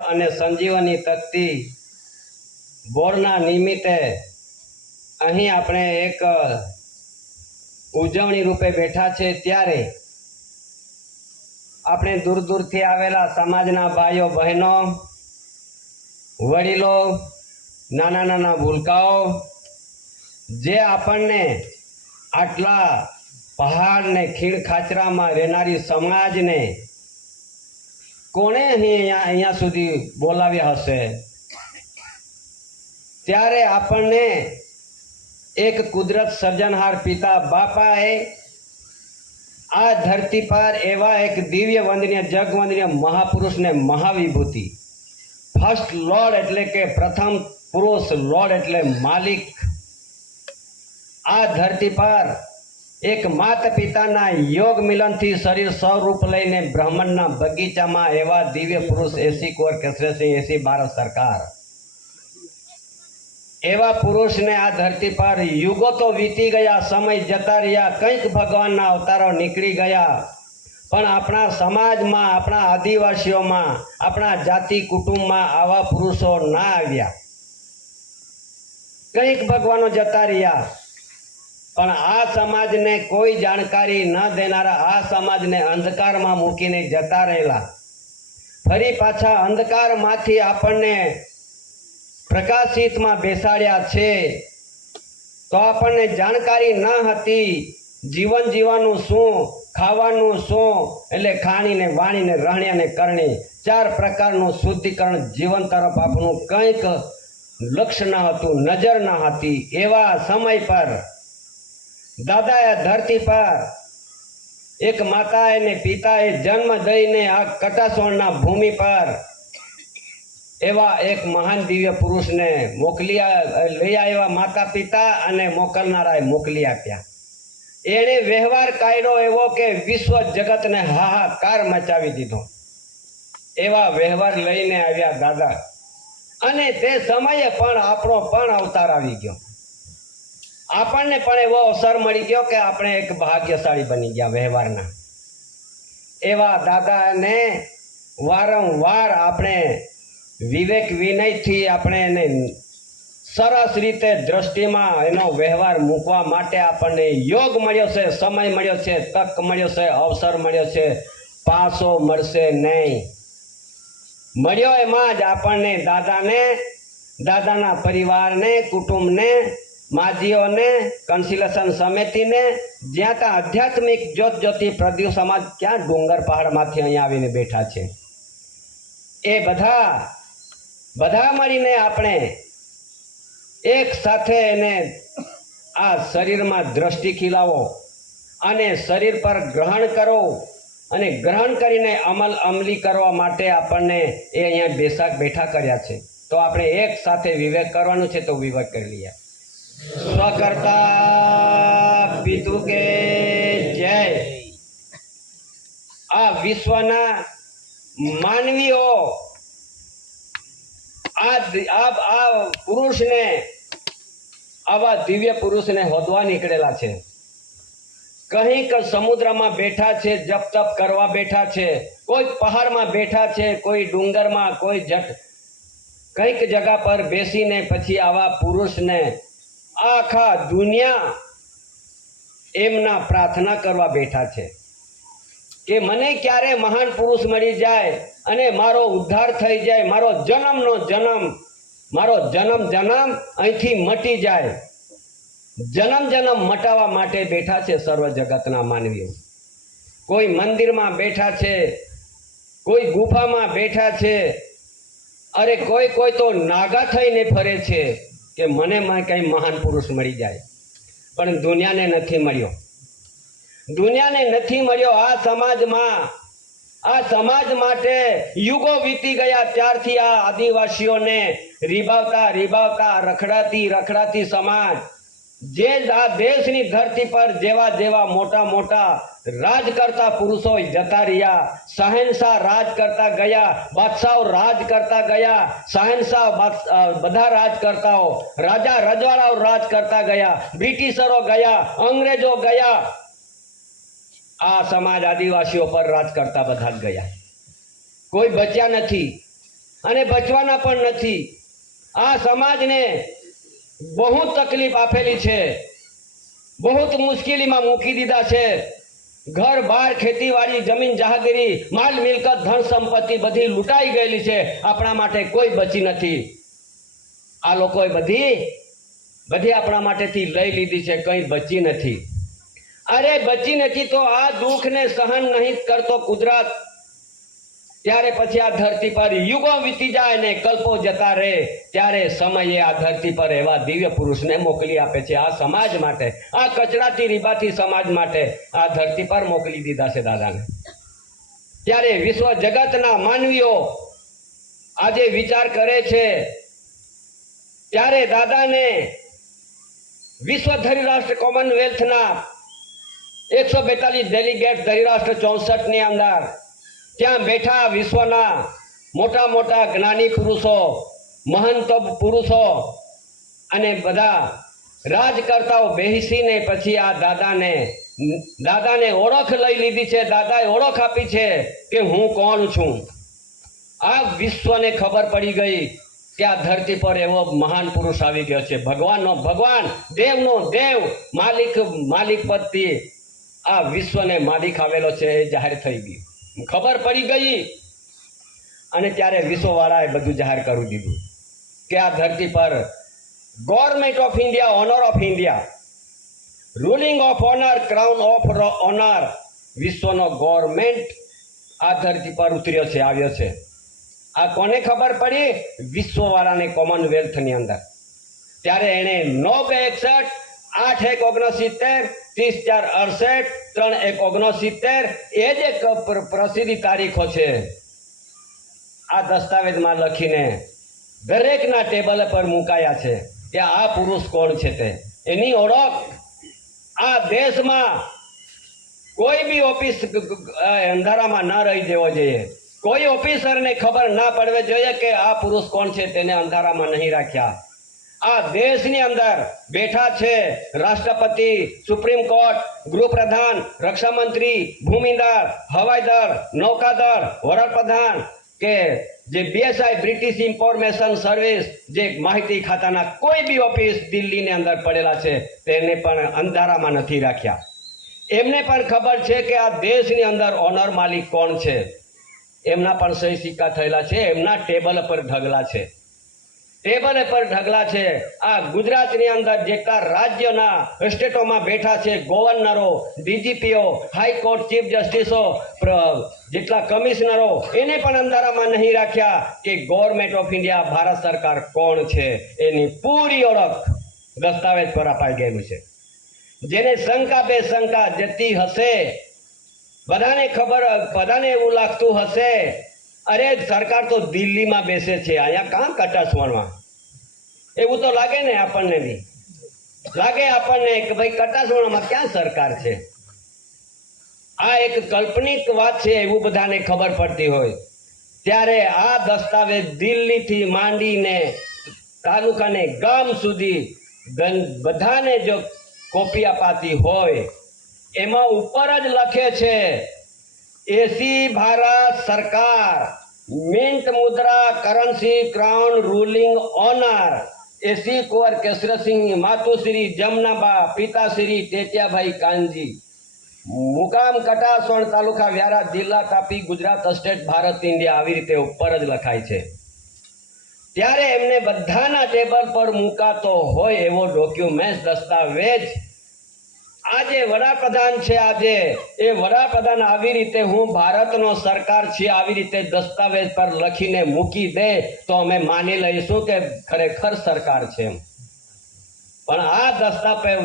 અને સંજીવની તકતી બોરના નિમિત્તે અહીં આપણે એક ઉજવણી રૂપે બેઠા છે। ત્યારે આપણે દૂર દૂરથી આવેલા સમાજના ભાઈઓ બહેનો, વડીલો, નાના નાના ભૂલકાઓ જે આપણને આટલા પહાડ ને ખીણ ખાચરામાં રહેનારી સમાજને કોણે અહીંયા સુધી બોલાવ્યા હશે? ત્યારે આપણને એક કુદરત સર્જનહાર પિતા બાપાએ આ ધરતી પર એવા એક દિવ્ય વંદનીય જગવંદનીય મહાપુરુષને મહાવિભૂતિ ફર્સ્ટ લોર્ડ એટલે કે પ્રથમ પુરુષ, લોર્ડ એટલે માલિક, આ ધરતી પર એક માતા પિતાના યોગ મિલનથી શરીર સ્વરૂપ લઈને બ્રહ્માંડના બગીચામાં એવા દિવ્ય પુરુષ એસી કુંવર કેસરીસિંહ એસી ભારત સરકાર એવા પુરુષને આ ધરતી પર યુગો તો વીતી ગયા, સમય જતા રહ્યા, કંઈક ભગવાનના અવતારો નીકળી ગયા, પણ આપણા સમાજમાં, આપણા આદિવાસીઓમાં, આપણા જાતિ કુટુંબમાં આવા પુરુષો ના આવ્યા। કંઈક ભગવાનો જતા રહ્યા, પણ આ સમાજને કોઈ જાણકારી ન દેનારા આ સમાજને અંધકારમાં મૂકીને જતા રહેલા ફરી પાછા અંધકારમાંથી આપણને પ્રકાશિતમાં બેસાડ્યા છે। તો આપણને જાણકારી ન હતી જીવન જીવવાનું શું, ખાવાનું શું, એટલે ખાણીને વાણીને રહેણીને કરણી ચાર પ્રકારનું શુદ્ધિકરણ જીવન તરફ આપણું કંઈક લક્ષ્ય ન હતું, નજર ન હતી। એવા સમય પર દાદાએ ધરતી પર એક માતા અને પિતાએ જન્મ દઈને આ કટાસોળના ભૂમિ પર એવા એક મહાન દિવ્ય પુરુષને લઈ આવ્યા માતા પિતા અને મોકલનારાએ મોકલી આપ્યા। એણે વ્યવહાર કાઢ્યો એવો કે વિશ્વ જગતને હાહાકાર મચાવી દીધો। એવા વ્યવહાર લઈને આવ્યા દાદા, અને તે સમયે પણ આપણો પણ અવતાર આવી ગયો, આપણને પણ એવો અવસર મળી ગયો કે આપણે એક ભાગ્યશાળી બની ગયા વ્યવહારના। એવા દાદાને વારંવાર આપણે વિવેક વિનયથી આપણે એને સરસ રીતે દ્રષ્ટિમાં એનો વ્યવહાર મૂકવા માટે આપણને યોગ મળ્યો છે, સમય મળ્યો છે, તક મળ્યો છે, અવસર મળ્યો છે, પાછો મળશે નહીં। મળ્યો એમાં જ આપણને દાદાને, દાદાના પરિવારને, કુટુંબને, માજીઓને, કન્સિલેશન સમિતિને, જ્યાં ત્યાં આધ્યાત્મિક જ્યોત જ્યોતિ પ્રદ્યુ સમાજ ક્યાં ડુંગર પહાડમાંથી અહીંયા આવીને બેઠા છે, એ બધા મળીને આપણે એક સાથે એને આ શરીરમાં દ્રષ્ટિ ખીલાવો અને શરીર પર ગ્રહણ કરો અને ગ્રહણ કરીને અમલી કરવા માટે આપણને એ અહીંયા બેઠા કર્યા છે। તો આપણે એક સાથે વિવેક કરવાનું છે, તો વિવેક કરી લઈએ। સ્વકર્તા પિતૃ કે જય। આ વિશ્વના માનવીઓ આ પુરુષને, આવા દિવ્ય પુરુષને હોદવા નીકળેલા છે। કંઈક સમુદ્રમાં બેઠા છે, જપ તપ કરવા બેઠા છે, કોઈ પહાડમાં બેઠા છે, કોઈ ડુંગરમાં, કોઈ કંઈક જગા પર બેસીને પછી આવા પુરુષને આખા દુનિયા એમના પ્રાર્થના કરવા બેઠા છે કે મને ક્યારે મહાન પુરુષ મળી જાય અને મારો ઉદ્ધાર થઈ જાય, મારો જન્મ અહીંથી મટી જાય। જન્મ મટાવવા માટે બેઠા છે સર્વ જગતના માનવીઓ। કોઈ મંદિરમાં બેઠા છે, કોઈ ગુફામાં બેઠા છે, અરે કોઈ તો નાગા થઈને ફરે છે કે મને કઈ મહાન પુરુષ મળી જાય, પણ દુનિયાને નથી મળ્યો, દુનિયાને નથી મળ્યો। આ સમાજ માટે યુગો વીતી ગયા ત્યારથી આ આદિવાસીઓને રીબાવતા રખડાતી સમાજ જે આ દેશની ધરતી પર જેવા મોટા રાજ કરતા પુરુષો જતા રહ્યા, શહેનશાહ રાજ કરતા ગયા, બાદશાહ રાજ કરતા ગયા, શહેનશાહ બધા રાજ કરતાઓ, રાજા રજવાડાઓ રાજ કરતા ગયા, બ્રિટિશરો ગયા, અંગ્રેજો ગયા, આ સમાજ આદિવાસીઓ પર રાજ કરતા બધા જ ગયા, કોઈ બચ્યા નથી। અને બચવાના પણ નથી. આ સમાજને બહુ તકલીફ આપેલી છે, બહુ મુશ્કેલીમાં મૂકી દીધા છે. ઘર બાર ખેતીવાડી જમીન જહાગીરી માલ મિલકત ધન સંપત્તિ બધી લૂંટાઈ ગયેલી છે. આપણા માટે કોઈ બચી નથી. આ લોકોએ બધી આપણા માટેથી લઈ લીધી છે, કંઈ બચી નથી. અરે બચી નથી તો આ દુઃખને સહન નહીં કરતો કુદરત, ત્યારે પછી આ ધરતી પર યુગો વીતી જાય ને કલ્પો જતા રહે, ત્યારે સમયે આ ધરતી પર એવા દિવ્ય પુરુષને મોકલી આપે છે. આ સમાજ માટે, આ કચરાથી રીબાથી સમાજ માટે આ ધરતી પર મોકલી દીધા છે દાદાને. ત્યારે વિશ્વ જગતના માનવીઓ આજે વિચાર કરે છે, ત્યારે દાદાને વિશ્વ ધરીરાષ્ટ્ર કોમનવેલ્થના 142 ડેલિગેટ ધરીરાષ્ટ્ર 64 ની અંદર ત્યાં બેઠા વિશ્વના મોટા મોટા જ્ઞાની પુરુષો, મહંત પુરુષો અને બધા રાજકર્તાઓ બેસીને પછી આ દાદાને ઓળખ લઈ લીધી છે. દાદાએ ઓળખ આપી છે કે હું કોણ છું. આ વિશ્વને ખબર પડી ગઈ કે આ ધરતી પર એવો મહાન પુરુષ આવી ગયો છે, ભગવાનનો ભગવાન, દેવનો દેવ, માલિક પદથી આ વિશ્વને માલિક આવેલો છે. એ જાહેર થઈ ગયું, ખબર પડી ગઈ. અને ત્યારે વિશ્વવાળાએ બધું જાહેર કરી દીધું કે આ ધરતી પર government of India, honour of India, ruling of honour, crown of honour, વિશ્વનો ગવર્મેન્ટ આ ધરતી પર ઉતર્યો છે, આવ્યો છે. આ કોને ખબર પડી? વિશ્વવાળાને, કોમનવેલ્થની અંદર. ત્યારે એણે 9/61, 8/1 69, 30/4 68, 3/1 69 એ જે પ્રસિદ્ધ તારીખો છે આ દસ્તાવેજમાં લખીને દરેકના ટેબલ પર મુકાયા છે કે આ પુરુષ કોણ છે. તે એની ઓળખ આ દેશમાં કોઈ બી ઓફિસ અંધારામાં ન રહી જવો જોઈએ. કોઈ ઓફિસરને ખબર ના પડવી જોઈએ કે આ પુરુષ કોણ છે. તેને અંધારામાં નહીં રાખ્યા. આ દેશની અંદર બેઠા છે રાષ્ટ્રપતિ, સુપ્રીમ કોર્ટ, ગૃહપ્રધાન, રક્ષામંત્રી, ભૂમિદળ, હવાઈદળ, નૌકાદળ, વડાપ્રધાન કે જે BSI, બ્રિટિશ ઇન્ફોર્મેશન સર્વિસ, જે માહિતી ખાતાના કોઈ બી ઓફિસ દિલ્હીની અંદર પડેલા છે તેને પણ અંધારામાં નથી રાખ્યા. એમને પણ ખબર છે કે આ દેશની અંદર ઓનર માલિક કોણ છે. એમના પણ સહી સિક્કા થયેલા છે, એમના ટેબલ પર ઢગલા છે. આ ગુજરાતની અંદર જેટલા રાજ્યના સ્ટેટોમાં બેઠા છે ગવર્નરો, DGPઓ, હાઈકોર્ટ ચીફ જસ્ટિસો, જેટલા કમિશનરો, એને પણ અંધારામાં નહીં રાખ્યા કે ગવર્મેન્ટ ઓફ ઇન્ડિયા, ભારત સરકાર કોણ છે. એની પૂરી ઓળખ દસ્તાવેજ પર અપાઈ ગયેલું છે. જેને શંકા બે શંકા જતી હશે, બધાને એવું લાગતું હશે અરે સરકાર તો દિલ્હીમાં બેસે છે, અહીંયા કાં કટાસવણમાં, એવું તો લાગે ને આપણને બી લાગે આપણને કે ભાઈ કટાસવણમાં ક્યાં સરકાર છે. આ એક કાલ્પનિક વાત છે એવું બધાને ખબર પડતી હોય. ત્યારે આ દસ્તાવેજ દિલ્હીથી માંડીને તાલુકાને ગામ સુધી બધાને જો કોપી અપાતી હોય એમાં ઉપર જ લખે છે એસી ભારત સરકાર, મિન્ટ મુદ્રા, કરન્સી, ક્રાઉન, રૂલિંગ ઓનર, એસી કુંવર કેશરસિંહ, માતુશ્રી જમનાબા, પિતાશ્રી ટેટિયાભાઈ કાનજી, મુકામ કટાસવણ, તાલુકા વ્યારા, જિલ્લા તાપી, ગુજરાત સ્ટેટ, ભારત ઇન્ડિયા. આવી રીતે ઉપર જ લખાય છે. ત્યારે એમને બધાના ટેબલ પર મુકાતો હોય એવો ડોક્યુમેન્ટ, દસ્તાવેજ આજે વડાપ્રધાન છે, આજે એ વડાપ્રધાન આવી રીતે હું ભારતનો સરકાર છે આવી રીતે દસ્તાવેજ પર લખીને મૂકી દે તો અમે માની લઈશું કે ખરેખર સરકાર છે. પણ આ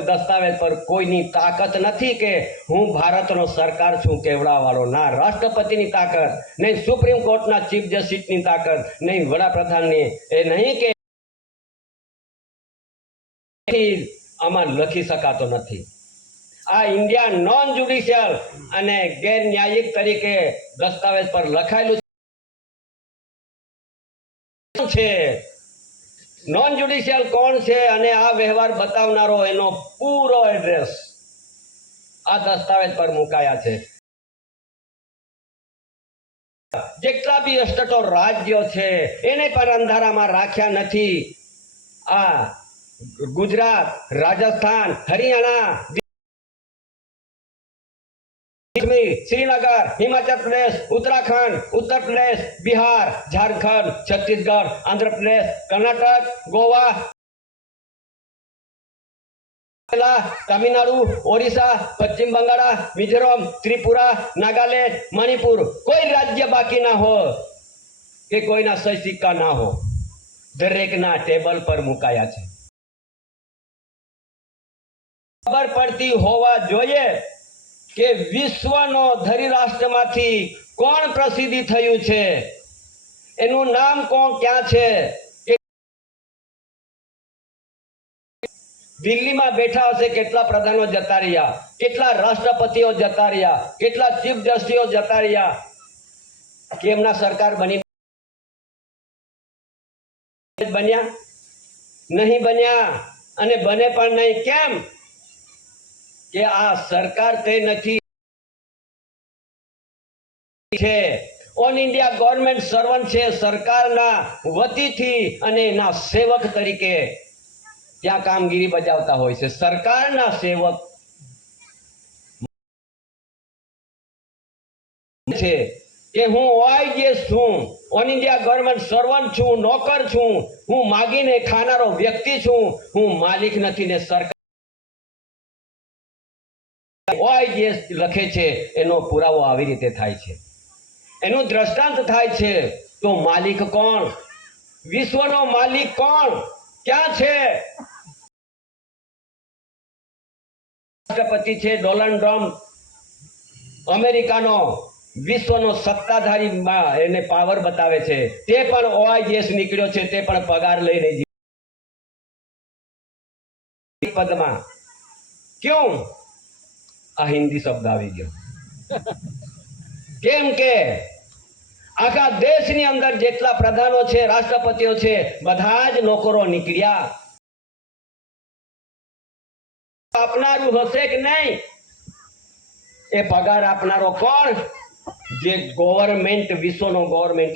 દસ્તાવેજ પર કોઈની તાકાત નથી કે હું ભારતનો સરકાર છું કેવડાવાળો. ના રાષ્ટ્રપતિની તાકાત, નહીં સુપ્રીમ કોર્ટના ચીફ જસ્ટિસની તાકાત, નહીં વડાપ્રધાનની. એ નહીં કે આમાં લખી શકાતો નથી. આ ઇન્ડિયા નોન જ્યુડિશિયલ અને ગેરન્યાયિક તરીકે દસ્તાવેજ પર લખાયેલું છે. નોન જ્યુડિશિયલ કોણ છે અને આ વ્યવહાર બતાવનારો એનો પૂરો એડ્રેસ આ દસ્તાવેજ પર મુકાયા છે. જેટલા બી સ્ટેટો રાજ્યો છે એને પણ અંધારામાં રાખ્યા નથી. આ ગુજરાત, રાજસ્થાન, હરિયાણા, श्रीनगर, हिमाचल प्रदेश, उत्तराखंड, उत्तर प्रदेश, बिहार, झारखंड, छत्तीसगढ़, आंध्र प्रदेश, कर्नाटक, गोवा, तमिलनाडु, ओडिशा, पश्चिम बंगाल, मिजोरम, त्रिपुरा, नागालैंड, मणिपुर, कोई राज्य बाकी ना हो कि कोई ना सही सिक्का ना हो, दरेक ना टेबल पर मुकाया है। खबर पड़ती होवा जोईए કે વિશ્વનો ધરી રાષ્ટ્રમાંથી કોણ પ્રસિદ્ધિ થયું છે, એનું નામ કોણ ક્યાં છે. દિલ્હીમાં બેઠા હશે કેટલા પ્રધાનો જતા રહ્યા, કેટલા રાષ્ટ્રપતિઓ જતા રહ્યા, કેટલા ચીફ જસ્ટિસો જતા રહ્યા, કેમના સરકાર બન્યા નહીં બન્યા અને બને પણ નહીં. કેમ કે આ સરકાર તે નથી છે, ઓલ ઇન્ડિયા ગવર્નમેન્ટ સર્વન્ટ છે, સરકારના વતીથી અને એના સેવક તરીકે ત્યાં કામગીરી બજાવતા હોય છે. સરકારના સેવક છે કે હું ઓઆઈએસ છું, ઓલ ઇન્ડિયા ગવર્નમેન્ટ સર્વન્ટ છું, નોકર છું, હું માગીને ખાનારો વ્યક્તિ છું, હું માલિક નથી ને સરકાર ઓઆઈએસ લખે છે. એનો પુરાવો આવી રીતે થાય છે, એનું દ્રષ્ટાંત થાય છે. તો માલિક કોણ, વિશ્વનો માલિક કોણ, ક્યાં છે? રાષ્ટ્રપતિ છે ડોનાલ્ડ ટ્રમ્પ, અમેરિકાનો વિશ્વનો સત્તાધારી એને પાવર બતાવે છે. તે પણ ઓઆઈએસ નીકળ્યો છે, તે પણ પગાર લઈને પદમાં. ક્યું? આ હિન્દી શબ્દ આવી ગયો. કેમ કે આખા દેશની અંદર જેટલા પ્રધાનો છે, રાષ્ટ્રપતિઓ છે, બધા જ નોકરો નીકળ્યા. આપનારું હશે કે નહીં? એ પગાર આપનારો કોણ? જે ગવર્નમેન્ટ, વિશ્વનો ગવર્નમેન્ટ.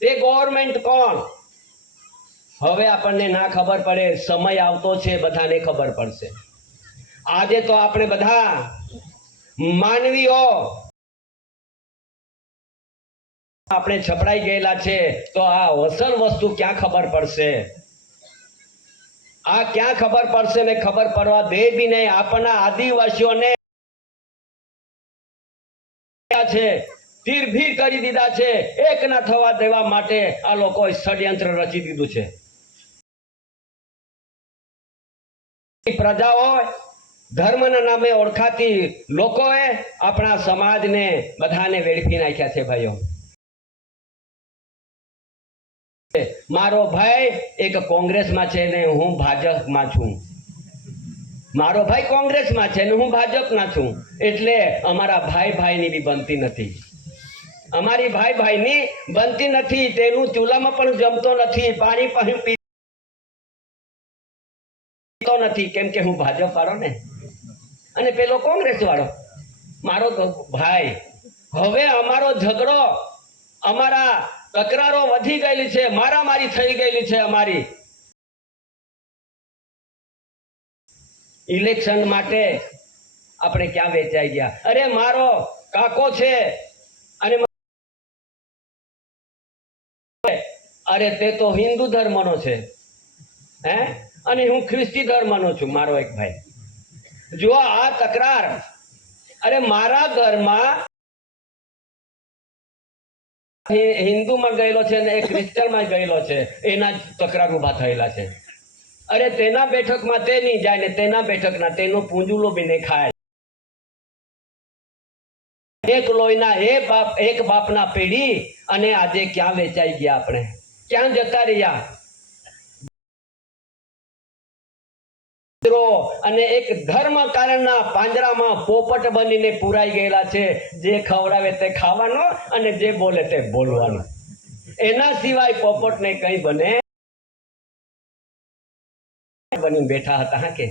એ ગવર્નમેન્ટ કોણ? હવે આપણને ના ખબર પડે, સમય આવતો છે, બધાને ખબર પડશે. આજે તો આપણે બધા માનવીઓ આપણે છપડાઈ ગયેલા છે. તો આ અસલ વસ્તુ ક્યાં ખબર પડશે? આ ક્યાં ખબર પડશે ને ખબર પડવા દે બી નહીં. આપણા આદિવાસીઓને છે તીરભીર કરી દીધા છે. એક ના થવા દેવા માટે આ લોકોએ ષડયંત્ર રચી દીધું છે. પ્રજાઓ, ધર્મના નામે ઓળખાતી લોકોએ આપણા સમાજને બધાને વેડફી નાખ્યા છે. ભાઈઓ, મારો ભાઈ એક કોંગ્રેસમાં છે ને હું ભાજપમાં છું. મારો ભાઈ કોંગ્રેસમાં છે ને હું ભાજપના છું. એટલે અમારા ભાઈ ભાઈની બી બનતી નથી. અમારી ભાઈ ભાઈની બનતી નથી. તેનું ચૂલામાં પણ જમતો નથી, પાણી પણ પીતો નથી. કેમ કે હું ભાજપ વાળો ને અને પેલો કોંગ્રેસ વાળો. મારો તો ભાઈ. હવે અમારો ઝઘડો, અમારા તકરારો વધી ગયેલી છે, મારામારી થઈ ગયેલી છે. અમારી ઇલેક્શન માટે આપણે ક્યાં વેચાઈ ગયા? અરે મારો કાકો છે અને અરે તે તો હિન્દુ ધર્મનો છે હે, અને હું ખ્રિસ્તી ધર્મનો છું. મારો એક ભાઈ. જો આ તકરાર, અરે મારા ઘરમાં હિન્દુમાં ગયેલો છે ને એક ક્રિશ્ચનમાં ગયેલો છે, એના તકરાર ઉભા થયેલા છે. અરે તેના બેઠકમાં તે નહીં જાય ને તેના બેઠકના તેનો પૂંજુલો બી નહીં ખાય. એક લોહીના એક બાપના પેઢી અને આજે ક્યાં વેચાઈ ગયા? આપણે ક્યાં જતા રહ્યા? અને એક ધર્મ કારણના પાંજરામાં પોપટ બનીને પુરાઈ ગયેલા છે. જે ખવડાવે તે ખાવાનો અને જે બોલે તે બોલવાનું. એના સિવાય પોપટને કઈ બને બની બેઠા હતા. હા કે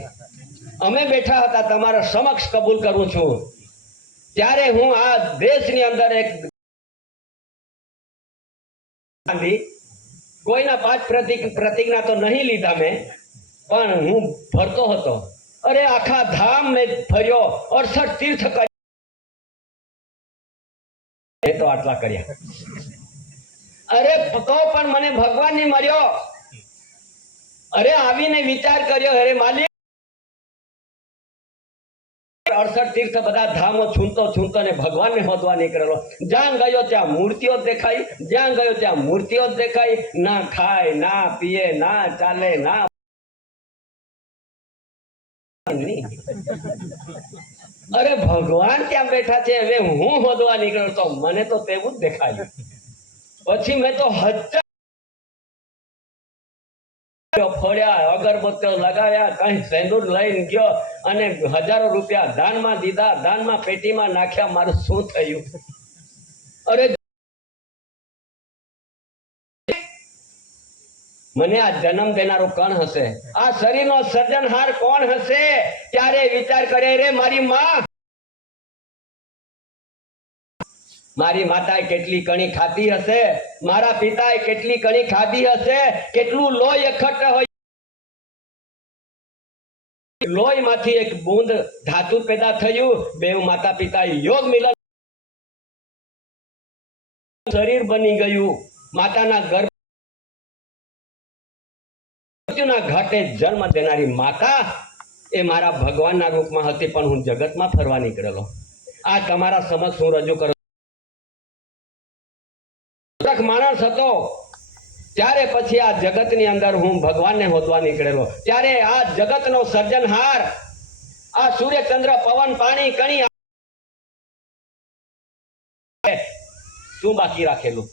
અમે બેઠા હતા. તમારા સમક્ષ કબૂલ કરું છું ત્યારે હું આ દેશની અંદર એક કોઈના 5 પ્રતિજ્ઞા તો નહીં લીધા મેં, પણ હું ફરતો હતો. અરે આખા ધામ મેં ફર્યો, 68 તીર્થ કર્યા, તો આટલા કર્યા. અરે તો પણ મને ભગવાન ની મળ્યો. અરે આવીને વિચાર કર્યો, અરે માલિક 68 તીર્થ બધા ધામો છૂંતો ને ભગવાનને શોધવા નીકળેલો. જ્યાં ગયો ત્યાં મૂર્તિઓ જ દેખાય, જ્યાં ગયો ત્યાં મૂર્તિઓ જ દેખાય. ના ખાય, ના પીએ, ના ચાલે, ના અરે ભગવાન ત્યાં બેઠા છે. હવે હું શોધવા નીકળ્યો તો મને તો તેવું જ દેખાયું. પછી મેં તો ફોડ્યા, અગરબત્તીઓ લગાવ્યા, કઈ સેંદૂર લઈને ગયો અને હજારો રૂપિયા દાનમાં દીધા, દાનમાં પેટીમાં નાખ્યા. મારું શું થયું? અરે મને આ જન્મ દેનારું કોણ હશે? આ શરીરનો સર્જનહાર કોણ હશે? ત્યારે વિચાર કરે, રે મારી માં, મારી માતાએ કેટલી કણી ખાધી હશે, મારા પિતાએ કેટલી કણી ખાધી હશે, કેટલું લોહી એકઠ હોય. લોહી માંથી એક બૂંદ ધાતુ પેદા થયું. બેવ માતા પિતા યોગ મિલન શરીર બની ગયું. માતાના ગર્ભ ઘાટે જન્મ દેનારી માતા એ મારા ભગવાનના રૂપમાં હતી, પણ હું જગતમાં ફરવા નીકળેલો. આ તમારા સમક્ષ હું રજૂ કરું. માણસ હતો ત્યારે પછી આ જગતની અંદર હું ભગવાનને શોધવા નીકળેલો. ત્યારે આ જગતનો સર્જનહાર, આ સૂર્ય ચંદ્ર પવન પાણી કણી, શું બાકી રાખેલું?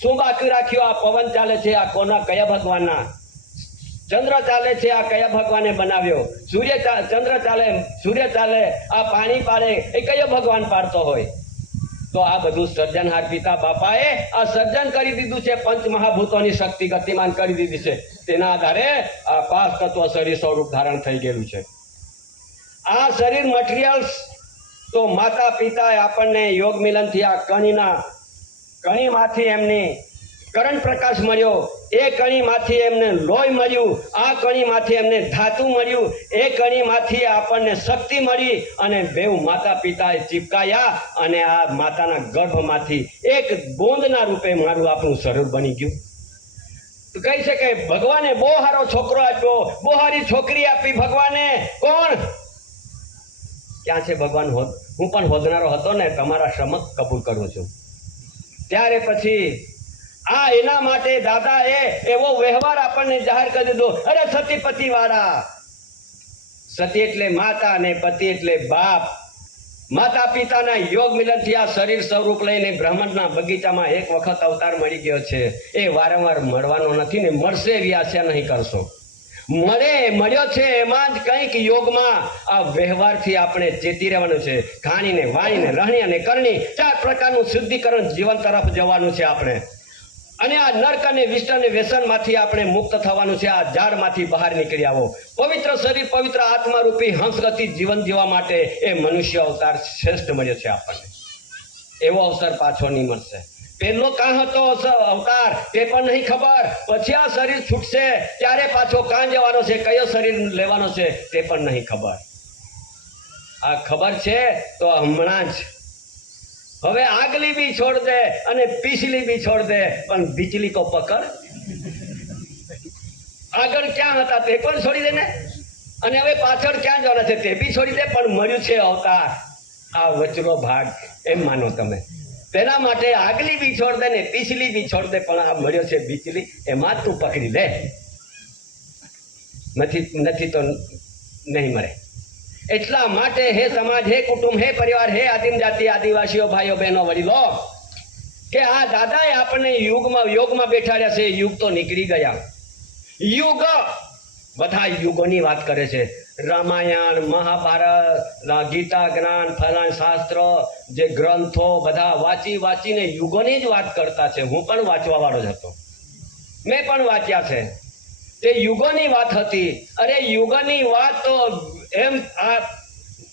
શું બાકી રાખ્યું? આ પવન ચાલે છે, આ કોના, કયા ભગવાનના? ચંદ્ર ચાલે છે, આ કયા ભગવાને બનાવ્યો? ચંદ્ર ચાલે, સૂર્ય ચાલે, આ પાણી પાડે, એ કયો ભગવાન પાડતો હોય? તો આ બધું સર્જનહાર પિતા બાપાએ આ સર્જન કરી દીધું છે. પંચ મહાભૂતોની શક્તિ ગતિમાન કરી દીધી છે. તેના આધારે આ 5 તત્વ શરીર સ્વરૂપ ધારણ થઈ ગયેલું છે. આ શરીર મટીરિયલ્સ તો માતા પિતાએ આપણને યોગ મિલનથી આ કણીમાંથી એમની કરંટ પ્રકાશ મળ્યો. એ કણીમાંથી એમને લોહી મળ્યું. આ કણીમાંથી એમને ધાતુ મળ્યું. એ કણીમાંથી આપણને શક્તિ મળી અને બેવ માતા પિતાએ ચીપકાયા અને આ માતાના ગર્ભમાંથી એક બોંદના રૂપે મારું આપણું શરીર બની ગયું. તો કહી શકે ભગવાને બહુ સારો છોકરો આપ્યો, બહુ સારી છોકરી આપી ભગવાને. કોણ? ક્યાં છે ભગવાન? હું પણ હોદનારો હતો ને, તમારા સમક્ષ કબૂલ કરું છું. ત્યારે પછી આ એના માટે દાદાએ એવો વ્યવહાર આપણને જાહેર કરી દીધો. અરે સતી પતિ વાળા, સતી એટલે માતા અને પતિ એટલે બાપ. માતા પિતાના યોગ મિલનથી આ શરીર સ્વરૂપ લઈને બ્રહ્માંડના બગીચામાં એક વખત અવતાર મળી ગયો છે. એ વારંવાર મળવાનો નથી ને મળશે એવી આશા નહીં કરશો. મળ્યો છે એમાં જ કંઈક યોગમાં આ વ્યવહારથી આપણે ચેતી રહેવાનું છે. ખાણીને, વાણીને, રહણી અને કરણી 4 પ્રકારનું શુદ્ધિકરણ જીવન તરફ જવાનું છે આપણે. અને આ નર્ક અને વિષ્ટ અને વ્યસનમાંથી આપણે મુક્ત થવાનું છે. આ ઝાડમાંથી બહાર નીકળી આવો. પવિત્ર શરીર, પવિત્ર આત્મા રૂપી હંસગતિ જીવન જીવવા માટે એ મનુષ્ય અવતાર શ્રેષ્ઠ મળ્યો છે આપણને. એવો અવસર પાછો નહીં મળશે. પહેલો કાં હતો અવતાર તે પણ નહીં ખબર. પછી આ શરીર છૂટશે ત્યારે પાછો કાં જવાનો છે, કયો શરીર લેવાનો છે તે પણ નહીં ખબર. આ ખબર છે તો હમણાં જ. હવે આગલી બી છોડ દે અને પીછલી બી છોડ દે, પણ બીચલી કો પકડ. આગળ ક્યાં હતા તે પણ છોડી દે ને, અને હવે પાછળ ક્યાં જવાના છે તે બી છોડી દે. પણ મળ્યું છે અવતાર, આ વચલો ભાગ એમ માનો તમે. તેના માટે આગલી બી છોડ દે ને પીછલી બી છોડ દે, પણ આ મળ્યો છે બીચલી, એમાં તું પકડી લે. નથી તો નહીં મળે. એટલા માટે હે સમાજ, હે કુટુંબ, હે પરિવાર, હે આદિમ જાતિ, આદિવાસીઓ, ભાઈઓ બહેનો, વડીલો, કે આ દાદાએ આપણને યોગમાં બેઠાડ્યા છે. યુગ તો નીકળી ગયા. યુગ, બધા યુગોની વાત કરે છે. રામાયણ, મહાભારત, ગીતા જ્ઞાન, ફલાણ શાસ્ત્ર, જે ગ્રંથો બધા વાંચીને યુગોની જ વાત કરતા છે. હું પણ વાંચવા વાળો જ હતો, મેં પણ વાંચ્યા છે. તે યુગોની વાત હતી. અરે યુગોની વાત તો એમ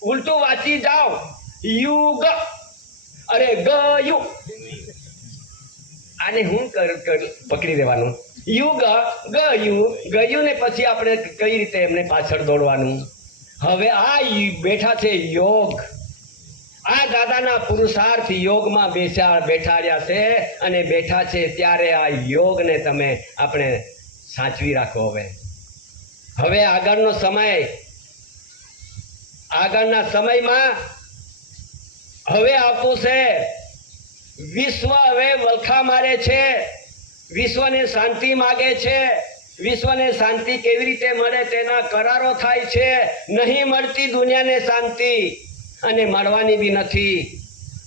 ઉલટું વાંચી જાઓ. યુગ, અરે ગયું, આને હું પકડી દેવાનું. યુગ ગયું ને પછી આપણે કઈ રીતે એમને પાછળ દોડવાનું. હવે આ બેઠા છે યોગ. આ દાદાના પુરુષાર્થ યોગમાં બેઠાડ્યા છે અને બેઠા છે ત્યારે આ યોગને તમે આપણે સાચવી રાખો. હવે આગળના સમયમાં હવે આવતું છે. વિશ્વ હવે વલખા મારે છે, વિશ્વને શાંતિ માગે છે. વિશ્વને શાંતિ કેવી રીતે મળે તેના કરારો થાય છે. નહીં મળતી દુનિયાને શાંતિ અને મળવાની બી નથી.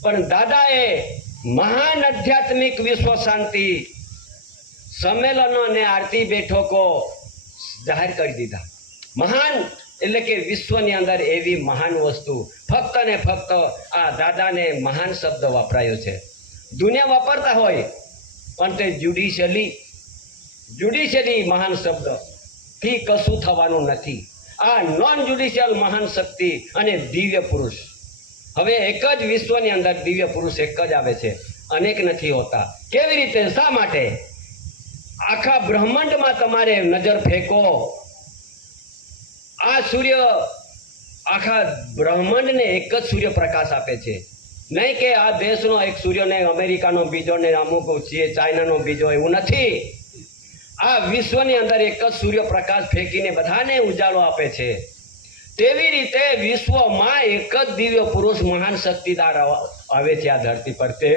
પણ દાદાએ મહાન આધ્યાત્મિક વિશ્વ શાંતિ સંમેલનો અને આરતી બેઠકો જાહેર કરી દીધા. મહાન એટલે કે વિશ્વની અંદર એવી મહાન વસ્તુ ફક્ત ને ફક્ત આ દાદાને મહાન શબ્દ વાપરાયો છે. દુનિયા વાપરતા હોય પણ તે જ્યુડિશિયલી મહાન શબ્દ થી કશું થવાનું નથી. આ નોન જ્યુડિશિયલ મહાન શક્તિ અને દિવ્ય પુરુષ. હવે એક જ વિશ્વની અંદર દિવ્ય પુરુષ એક જ આવે છે, અનેક નથી હોતા. કેવી રીતે, શા માટે? આખા બ્રહ્માંડમાં તમારે નજર ફેંકો. આ સૂર્ય આખા બ્રહ્માંડને એક જ સૂર્ય પ્રકાશ આપે છે. નહીં કે આ દેશનો એક સૂર્ય ને અમેરિકાનો બીજો ને અમુક ચાઇનાનો બીજો, એવું નથી. આ વિશ્વની અંદર એક જ સૂર્ય પ્રકાશ ફેંકીને બધાને ઉજાળો આપે છે. તેવી રીતે વિશ્વમાં એક જ દિવ્ય પુરુષ મહાન શક્તિદાર આવે છે આ ધરતી પર. તે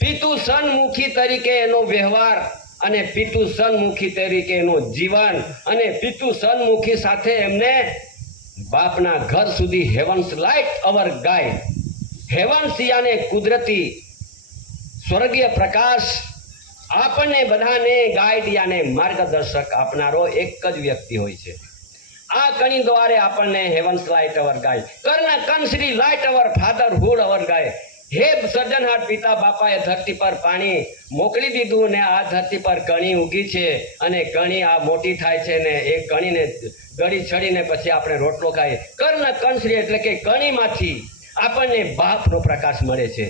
પિતુ સન્મુખી તરીકે એનો વ્યવહાર અને પિતુ સન્મુખી તરીકે એનું જીવન અને પિતુ સન્મુખી સાથે એમને બાપના ઘર સુધી હેવન્સ લાઇટ અવર ગાઈડ. હેવન્સ યાને કુદરતી સ્વર્ગીય પ્રકાશ આપણને બધાને ગાઈડ યાને માર્ગદર્શક આપનારો એક જ વ્યક્તિ હોય છે. આ કણી દ્વારે આપણને હેવન્સ લાઇટ અવર ગાઈડ, કર્ણ શ્રી લાઇટ અવર ફાધરહુડ અવર ગાઈડ. હે સર્જનહાર પિતા બાપાએ ધરતી પર પાણી મોકલી દીધું ને આ ધરતી પર કણી ઉગી છે અને કણી આ મોટી થાય છે ને એ કણીને ગળી છડીને પછી આપણે રોટલો ખાઈએ. કર્ણશ્રી એટલે કે કણીમાંથી આપણને બાપનો પ્રકાશ મળે છે.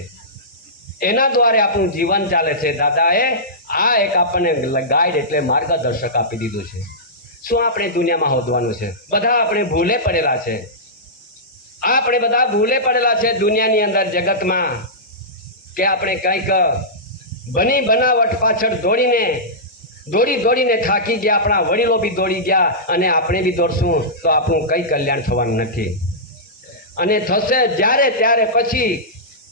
એના દ્વારા આપણું જીવન ચાલે છે. દાદાએ આ એક આપણને ગાઈડ એટલે માર્ગદર્શક આપી દીધું છે. શું આપણે દુનિયામાં હોદવાનું છે? બધા આપણે ભૂલે પડેલા છે. આપણે બધા ભૂલે પડેલા છે દુનિયાની અંદર, જગતમાં, કે આપણે કંઈક બનાવટ પાછળ દોડીને થાકી ગયા. આપણા વડીલો બી દોડી ગયા અને આપણે બી દોડશું તો આપણું કંઈ કલ્યાણ થવાનું નથી. અને થશે જ્યારે ત્યારે પછી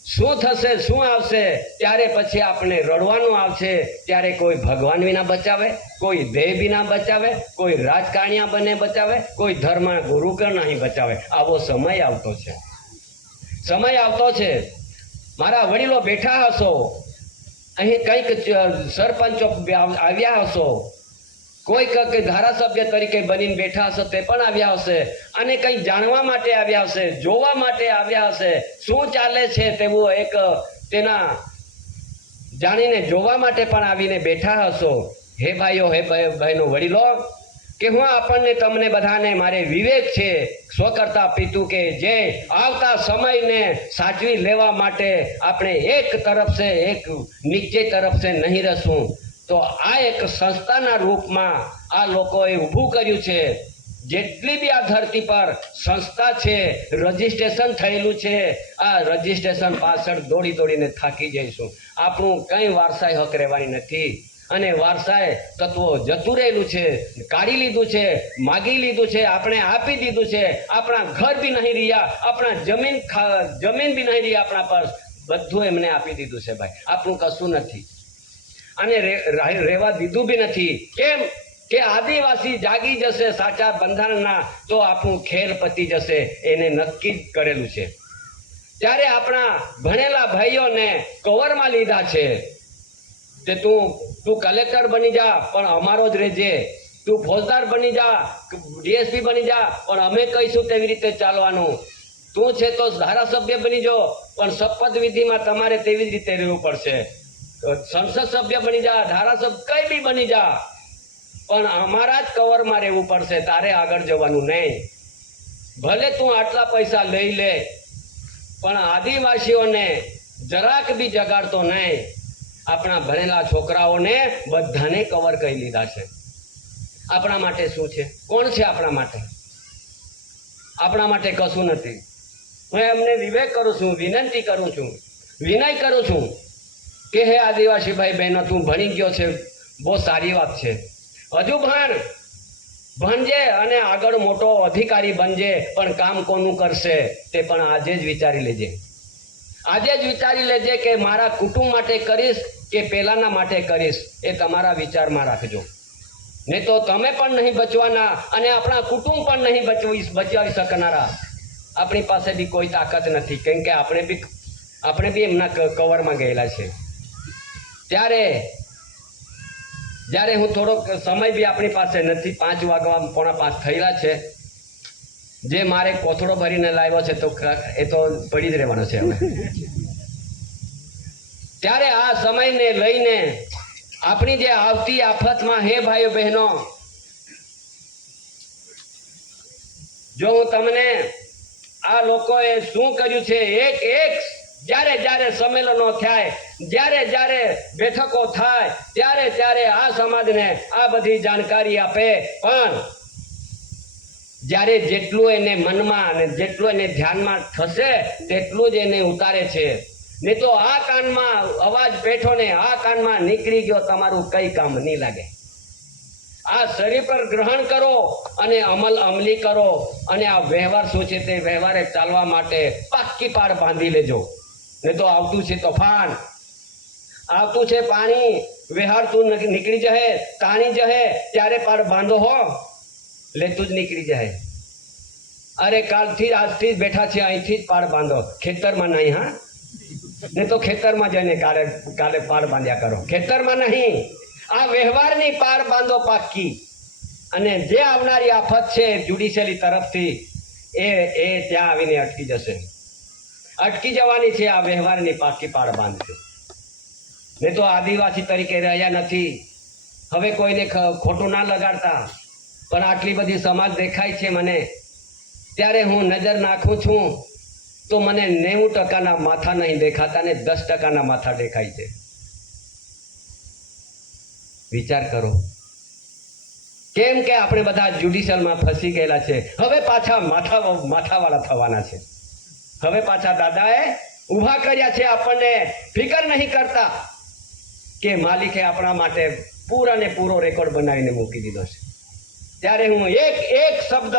શું થશે, શું આવશે, ત્યારે પછી આપણે રડવાનું આવશે. ત્યારે કોઈ ભગવાન વિના બચાવે, કોઈ દેહ વિના બચાવે, કોઈ રાજકારણીયા બને બચાવે, કોઈ ધર્મ ગુરુ કે નહીં બચાવે. આવો સમય આવતો છે. મારા વડીલો બેઠા હશો, અહીં કંઈક સરપંચો આવ્યા હશો, કોઈક ધારાસભ્ય તરીકે બનીને બેઠા હશે, તે પણ આવ્યા હશે અને કંઈ જાણવા માટે આવ્યા હશે, જોવા માટે આવ્યા હશે. શું ચાલે છે તેવું એક તેના જાણીને જોવા માટે પણ આવીને બેઠા હશો. હે ભાઈઓ, હે બહેનો, વડીલો, કે હું આપણને તમને બધાને મારે વિવેક છે સ્વકર્તા પિતુ કે જે આવતા સમયને સાચવી લેવા માટે આપણે એક તરફ છે, એક નીચે તરફ છે નહીં રહેશું. તો આ એક સંસ્થાના રૂપમાં આ લોકોએ ઊભું કર્યું છે. જેટલી બી આ ધરતી પર સંસ્થા છે, રજીસ્ટ્રેશન થયેલું છે, આ રજીસ્ટ્રેશન પાછળ દોડીને થાકી જઈશું. આપણું કંઈ વારસાઈ હક રહેવાની નથી. અને વારસાઈ તત્વો જતું રહેલું છે, કાઢી લીધું છે, માગી લીધું છે, આપણે આપી દીધું છે. આપણા ઘર બી નહીં રહ્યા, આપણા જમીન બી નહીં રહી આપણા પર, બધું એમને આપી દીધું છે. ભાઈ, આપણું કશું નથી અને રહેવા દીધું બી નથી. કેમ કે આદિવાસી જાગી જશે સાચા બંધારણના તો આપણું ખેલ પતી જશે, એને નક્કી જ કરેલું છે. ત્યારે આપણા ભણેલા ભાઈઓને કવરમાં લીધા છે કે તું કલેક્ટર બની જા પણ અમારો જ રહેજે, તું ફોજદાર બની જા, ડીએસપી બની જા પણ અમે કહીશું તેવી રીતે ચાલવાનું, તું છે તો ધારાસભ્ય બની જાઓ પણ શપથ વિધિમાં તમારે તેવી જ રીતે રહેવું પડશે, સંસદ સભ્ય બની જા, ધારાસભ્ય કઈ બી બની જા પણ અમારા જ કવરમાં રહેવું પડશે, તારે આગળ જવાનું નહીં. ભલે તું આટલા પૈસા લઈ લે, પણ આદિવાસીઓને જરાક બી જગાડતો નહીં. આપણા ભણેલા છોકરાઓને બધાને કવર કરી લીધા છે. આપણા માટે શું છે? કોણ છે આપણા માટે? આપણા માટે કશું નથી. હું એમને વિવેક કરું છું, વિનંતી કરું છું, વિનય કરું છું કે હે આદિવાસી ભાઈ બહેનો, તું ભણી ગયો છે, બહુ સારી વાત છે. હજુ ભણજે અને આગળ મોટો અધિકારી બનજે, પણ કામ કોનું કરશે તે પણ આજે જ વિચારી લેજે. આજે જ વિચારી લેજે કે મારા કુટુંબ માટે કરીશ કે પેલાના માટે કરીશ, એ તમારા વિચારમાં રાખજો. નહીં તો તમે પણ નહીં બચવાના અને આપણા કુટુંબ પણ નહીં બચાવી શકનારા. આપણી પાસે બી કોઈ તાકાત નથી, કેમ કે આપણે બી એમના કવરમાં ગયેલા છે. જ્યારે હું થોડોક સમય બી આપણી પાસે નથી, 5 વાગવા 4:45 થયેલા છે. જે મારે કોથળો ભરીને લાવ્યો છે તો એ તો પડી જ રહેવાનો છે હવે. ત્યારે આ સમયને લઈને આપણી જે આવતી આફતમાં, હે ભાઈઓ બહેનો, જો હું તમને આ લોકોએ શું કર્યું છે, એક જ્યારે સંમેલનો થાય, જ્યારે બેઠકો થાય, ત્યારે આ સમાજને આ બધી જાણકારી આપે, પણ જ્યારે જેટલું એને મનમાં અને જેટલું એને ધ્યાનમાં થશે તેટલું જ એને ઉતારે છે. નહીં તો આ કાનમાં અવાજ બેઠો ને આ કાનમાં નીકળી ગયો, તમારું કઈ કામ નહીં લાગે. આ શરીર પર ગ્રહણ કરો અને અમલી કરો, અને આ વ્યવહાર શું છે તે વ્યવહારે ચાલવા માટે પાક્કી પાડ બાંધી લેજો. નહીં તો આવતું છે તોફાન, આવતું છે પાણી, વ્યવહાર તું નીકળી જશે, તાણી જશે, ત્યારે પાડ બાંધો હો, લેતું જ નીકળી જાય. અરે કાલથી આજથી જ બેઠા છે, અહીંથી જ પાડ બાંધો, ખેતરમાં નહીં. હા, નહીં તો ખેતરમાં જઈને કાલે પાડ બાંધ્યા કરો, ખેતરમાં નહીં. આ વ્યવહારની પાડ બાંધો પાક્કી, અને જે આવનારી આફત છે જ્યુડિશિયરી તરફથી એ ત્યાં આવીને અટકી જશે, અટકી જવાની છે. આ વ્યવહારની પાક્કી પાડ બાંધજો. નહીં તો આદિવાસી તરીકે રહ્યા નથી. હવે કોઈને ખોટું ના લગાડતા, પણ આટલી બધી સમાજ દેખાય છે મને, ત્યારે હું નજર નાખું છું તો મને 90% માથા નહીં દેખાતા ને 10% માથા દેખાય છે. વિચાર કરો, કેમ કે આપણે બધા જ્યુડિશિયલમાં ફસી ગયેલા છે. હવે પાછા માથાવાળા થવાના છે. હવે પાછા દાદાએ ઊભા કર્યા છે, આપણને ફિકર નહીં કરતા કે માલિકે આપણા માટે પૂરાને પૂરો રેકોર્ડ બનાવીને મૂકી દીધો છે. ત્યારે હું એક શબ્દ,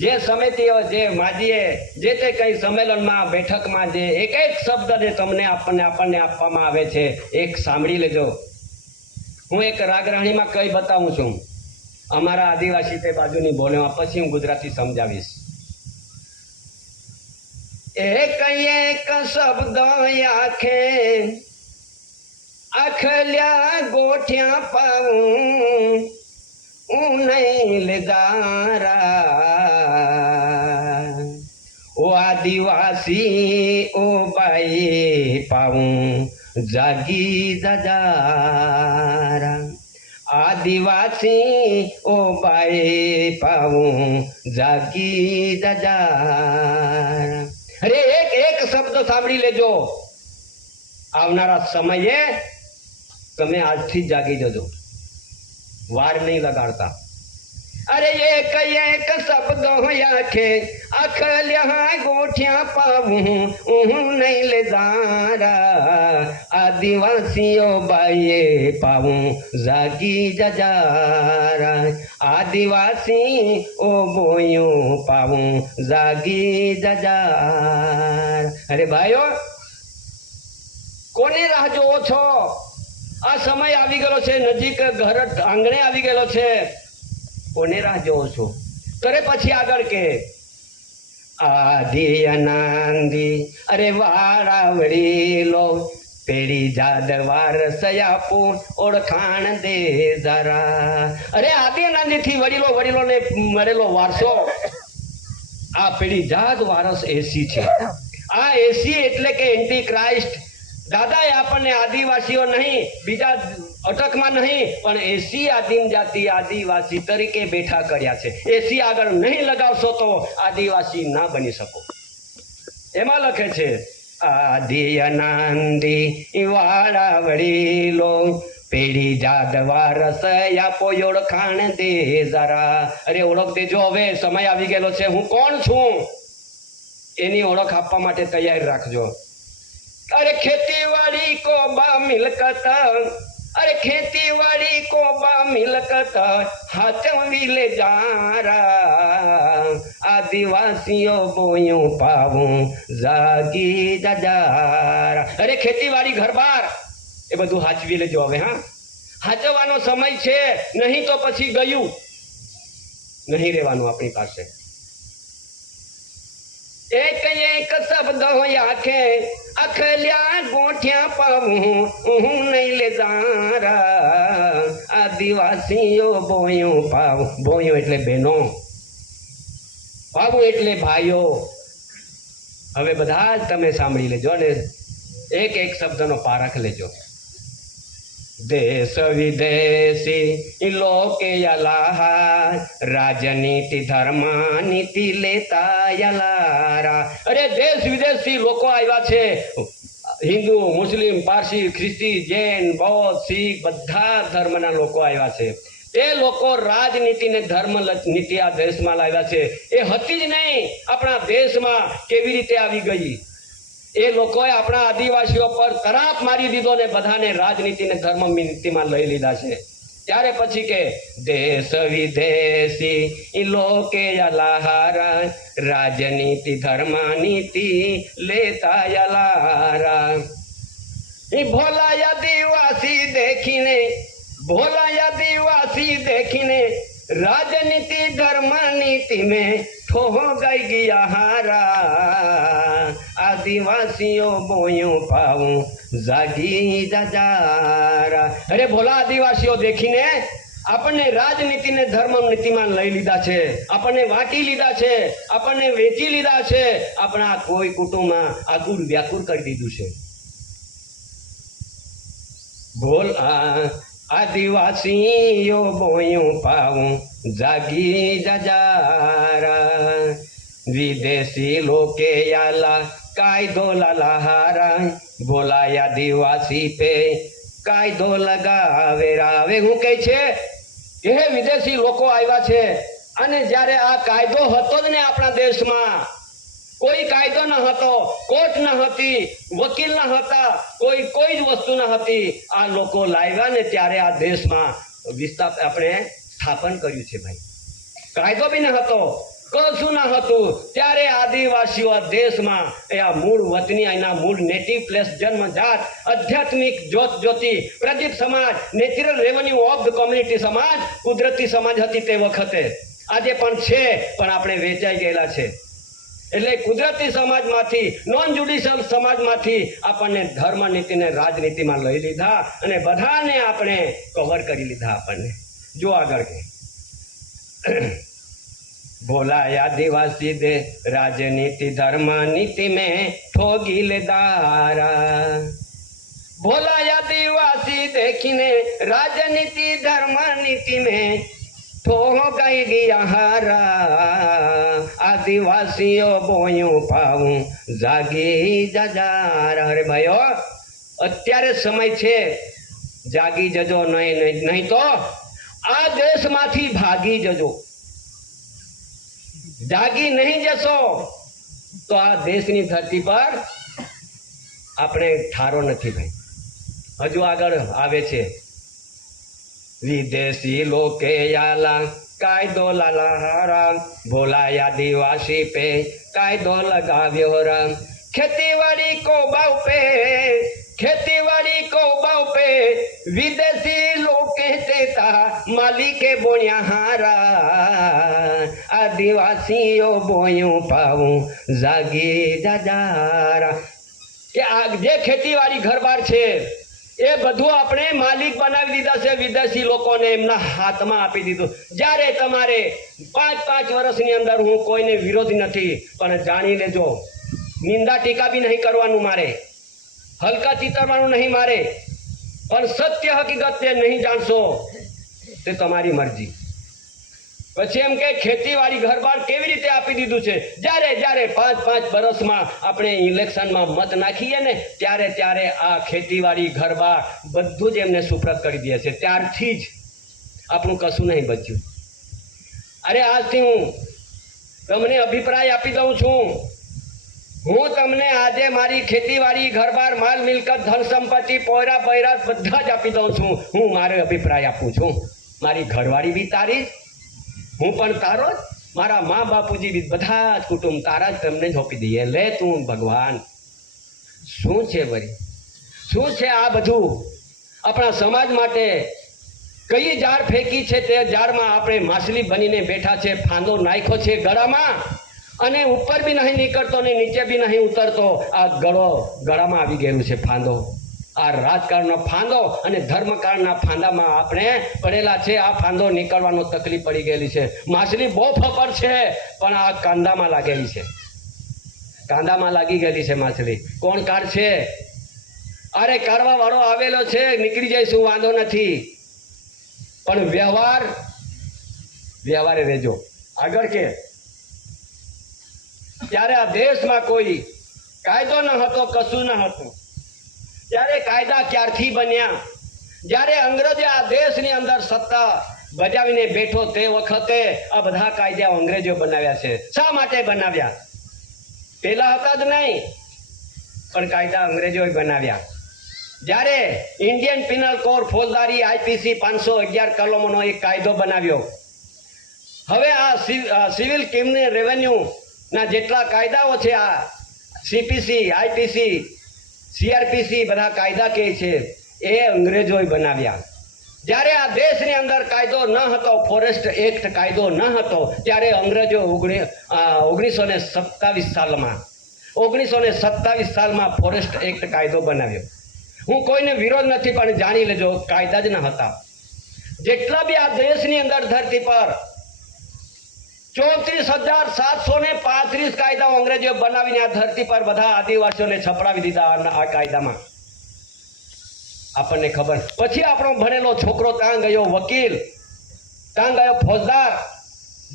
જે સમિતિઓ, જે માજીએ જે તે કઈ સંમેલનમાં, બેઠકમાં જે એક શબ્દ જે તમને આપણને આપવામાં આવે છે, એક સાંભળી લેજો. હું એક રાગરાણીમાં કઈ બતાવું છું, અમારા આદિવાસી તે બાજુની બોલેમાં, પછી હું ગુજરાતી સમજાવીશ. એક શબ્દ આંખે આખલ્યા ગોઠ્યા પાઉં નહીં લેદારા, ઓ આદિવાસી ઓ બાઈ પાઉં જાગી દાદારા, આદિવાસી ઓ બાઈ પાઉં જાગી દાદારા. અરે એક શબ્દ સાંભળી લેજો. આવનારા સમયે તમે આજથી જ જાગી જજો, વાર નહીં લગાડતા. અરે એક શબ્દ આંખે આખલ્યા ગોઠ્યા પાવું નહીં લેદારા, આદિવાસીઓ બાઈએ પાવું જાગી જજારા, આદિવાસી ઓ બોયું પાવું જાગી જજારા. અરે ભાઈઓ, કોની રાહ જોવો છો? આ સમય આવી ગયેલો છે, નજીક ઘર આંગણે આવી ગયેલો છે. કોને રાહ જોવો છો? કરે પછી આગળ કે આદિ અનાંદી અરે વાળાવડી લો પેઢી જાદવાર સયાપુર ઓળખાણ દે જરા. અરે આદિ અનાંદી થી વડીલોને મળેલો વારસો. આ પેઢી જાત વારસ એસી છે. આ એસી એટલે કે એન્ટી ક્રાઇસ્ટ દાદાએ આપણને આદિવાસીઓ નહીં, બીજા અટકમાં નહીં, પણ એસી આદિમ જાતિ આદિવાસી તરીકે બેઠા કર્યા છે. એસી આગળ નહીં લગાવશો તો આદિવાસી ના બની શકો. એમાં લખે છે આદિ અનાંદી વાળા વડીલો પેઢી જાદવા રસય આપો ઓળખાણ દે જરા. અરે ઓળખ દેજો, હવે સમય આવી ગયેલો છે. હું કોણ છું એની ઓળખ આપવા માટે તૈયાર રાખજો. અરે ખેતીવાડી કો બા મિલકત, અરે ખેતીવાડી કો બા મિલકત હાચવી લે જારા. આદિવાસીઓ બોયું પાવું જાગી જજારા. અરે ખેતીવાડી ઘરબાર એ બધું હાચવી લેજો હવે. હા, હાચવવાનો સમય છે, નહીં તો પછી ગયું, નહીં રહેવાનું આપણી પાસે. એક એક શબ્દ આંખે અખલ્યા ગોઠ્યા પાવું હું નહીં લે જારા. આદિવાસીઓ બોયું પાવું, બોયું એટલે બહેનો, પાવું એટલે ભાઈઓ. હવે બધા જ તમે સાંભળી લેજો ને એક એક શબ્દનો પારખ લેજો. દેશ વિદેશી લોકે યલાહા રાજનીતિ ધર્મ નીતિ લેતા યલારા. અરે દેશ વિદેશથી લોકો આવ્યા છે. હિન્દુ, મુસ્લિમ, પારસી, ખ્રિસ્તી, જૈન, બૌદ્ધ, શીખ બધા ધર્મના લોકો આવ્યા છે. એ લોકો રાજનીતિ ને ધર્મ નીતિ આ દેશમાં લાવ્યા છે. એ હતી જ નહીં આપણા દેશમાં, કેવી રીતે આવી ગઈ? એ લોકોએ આપણા આદિવાસીઓ પર તરાપ મારી દીધો ને બધાને રાજનીતિ ને ધર્મ નીતિમાં લઈ લીધા છે. ત્યારે પછી કે દેશ વિદેશી લોકે યલાહારા રાજનીતિ ધર્મ નીતિ લેતા યલારા. એ ભોલા આદિવાસી દેખીને, ભોલા આદિવાસી દેખીને રાજનીતિ ધર્મ નીતિ में ठो गई गया हारा. आदिवासियों बोयूं पाऊं जागी जजारा. अरे भोला आदिवासीઓ દેખીને આપણને રાજનીતિ ને ધર્મ નીતિમાં લઈ લીધા છે, આપણને વાટી લીધા છે, આપણને વેચી લીધા છે, આપણા કોઈ કુટુંબમાં આકુર વ્યાકુર કરી દીધું છે. બોલ આદિવાસીઓ બોયું પાવું જાગી જજારા. વિદેશી લોકે યાલા કાયદો લાલાહારા. બોલા આદિવાસી પે કાયદો લગાવેરા. હવે હું કહે છે કે વિદેશી લોકો આવ્યા છે અને જ્યારે આ કાયદો હતો જ ને આપણા દેશમાં, કોઈ કાયદો ન હતો, કોર્ટ ન હતી, વકીલ ન હતા, કોઈ જ વસ્તુ ન હતી. આ લોકો લાવ્યા ને ત્યારે આ દેશમાં આપણે સ્થાપન કર્યું છે ભાઈ. કાયદો બી ન હતો, કશું ન હતું, ત્યારે આદિવાસીઓ આ દેશમાં એ આ મૂળ વતની, એના મૂળ નેટિવ પ્લેસ જન્મજાત આધ્યાત્મિક જ્યોતિ પ્રદીપ સમાજ, natural revenue of the community સમાજ, કુદરતી સમાજ હતી તે વખતે. આજે પણ છે, પણ આપણે વેચાઈ ગયેલા છે. એટલે કુદરતી સમાજમાંથી, નોન જ્યુડિશિયલ સમાજમાંથી આપણને ધર્મ નીતિને રાજનીતિમાં લઈ લીધા અને બધાને આપણે કવર કરી લીધા. આપણને જો આગળ કે बोला आदिवासी दे राजनीति धर्म नीति में ठोगी ले दारा. बोला आदिवासी देखने राजनीति धर्म नीति में ठो गई गया हारा. आदिवासीओ बोयूं पाऊं जागी जजारा. अरे भाईओ અત્યારે સમય છે, જાગી જજો, નહીં તો આ દેશમાંથી ભાગી જજો. જાગી નહીં જશો તો આ દેશની ધરતી પર આપણે ઠારો નથી ભાઈ. હજુ આગળ આવે છે વિદેશી લોકે યાલા કાયદો લાલાહારા. ભોલા આદિવાસી પે કાયદો લગાવ્યો રામ. ખેતીવાડી को बाव पे, खेतीवाड़ी को बाव पे विदेशी लोग कहते था मालिके बोया हारा. आदिवासीओ बोयूं पाऊं जागी जजारा. કે આ જે ખેતીવાડી ઘરબાર છે એ બધું આપણે માલિક બનાવી દીધા છે, વિદેશી લોકોને એમના હાથમાં આપી દીધું. જ્યારે તમારે 5 વર્ષની અંદર, હું કોઈને વિરોધી નથી, પણ જાણી લેજો, નિંદા ટીકા બી નહીં કરવાનું મારે. હલકા ચિતરવાનું નહીં મારે, પણ સત્ય હકીકતને નહીં જાણશો તે તમારી મરજી. પછી એમ કે ખેતીવાડી ઘરબાર કેવી રીતે આપી દીધું છે. જ્યારે 5-5 વર્ષમાં આપણે ઇલેક્શનમાં મત નાખીએ ને ત્યારે આ ખેતીવાડી ઘરબાર બધું જ એમને સુપ્રત કરી દે છે. ત્યારથી જ આપણું કશું નહીં બચ્યું. અરે આજથી હું તમને અભિપ્રાય આપી દઉં છું. હું તમને આજે મારી ખેતીવાડી ઘરબાર માલ મિલકત ધન સંપત્તિ પોયરા બૈરા બધા જ આપી દઉં છું. હું મારો અભિપ્રાય આપું છું. મારી ઘરવાળી બી તારી જ, હું પણ તારો જ, મારા મા બાપુજી બી બધા જ કુટુંબ તારા જ તમને જ આપી દઈએ. લે તું ભગવાન, શું છે વળી, શું છે આ બધું આપણા સમાજ માટે? કઈ જાર ફેંકી છે તે જારમાં આપણે માછલી બનીને બેઠા છે. ફાંદો નાખ્યો છે ગળામાં અને ઉપર બી નહીં નીકળતો ને નીચે બી નહીં ઉતરતો. આ ગળામાં આવી ગયેલું છે ફાંદો. આ રાજકારણનો ફાંદો અને ધર્મકાળના ફાંદામાં આપણે પડેલા છે. આ ફાંદો નીકળવાનો તકલીફ પડી ગયેલી છે. માછલી બહુ ફપર છે પણ આ કાંદામાં લાગેલી છે. કાંદામાં લાગી ગયેલી છે માછલી. કોણ કાઢશે? અરે કાઢવા વાળો આવેલો છે, નીકળી જઈશું, વાંધો નથી, પણ વ્યવહારે રહેજો. આગળ કે ત્યારે આ દેશમાં કોઈ કાયદો ન હતો, કશું ન હતું. ત્યારે કાયદા ક્યારથી બન્યા? જ્યારે અંગ્રેજે આ દેશની અંદર સત્તા બજાવીને બેઠો તે વખતે આ બધા કાયદા અંગ્રેજો બનાવ્યા છે. શા માટે બનાવ્યા? પેલા હતા જ નહીં, પણ કાયદા અંગ્રેજોએ બનાવ્યા. જ્યારે ઇન્ડિયન પિનલ કોડ ફોજદારી આઈપીસી 511 કલમોનો એક કાયદો બનાવ્યો. હવે આ સિવિલ ક્રિમિનલ રેવન્યુ ના જેટલા કાયદાઓ છે, આ સીપીસી, આઈપીસી, સીઆરપીસી બધા કાયદા કે છે એ અંગ્રેજોએ બનાવ્યા. જ્યારે આ દેશની અંદર કાયદો ન હતો, ફોરેસ્ટ એક્ટ કાયદો ન હતો, ત્યારે અંગ્રેજો 1927 સાલમાં ફોરેસ્ટ એક્ટ કાયદો બનાવ્યો. હું કોઈને વિરોધ નથી, પણ જાણી લેજો કાયદા જ ન હતા. જેટલા બી આ દેશની અંદર ધરતી પર 34,735 કાયદાઓ અંગ્રેજો બનાવીને આ ધરતી પર બધા આદિવાસીઓને છપડાવી દીધા આ કાયદામાં. આપણને ખબર. પછી આપણો ભણેલો છોકરો ત્યાં ગયો વકીલ, ત્યાં ગયો ફોજદાર,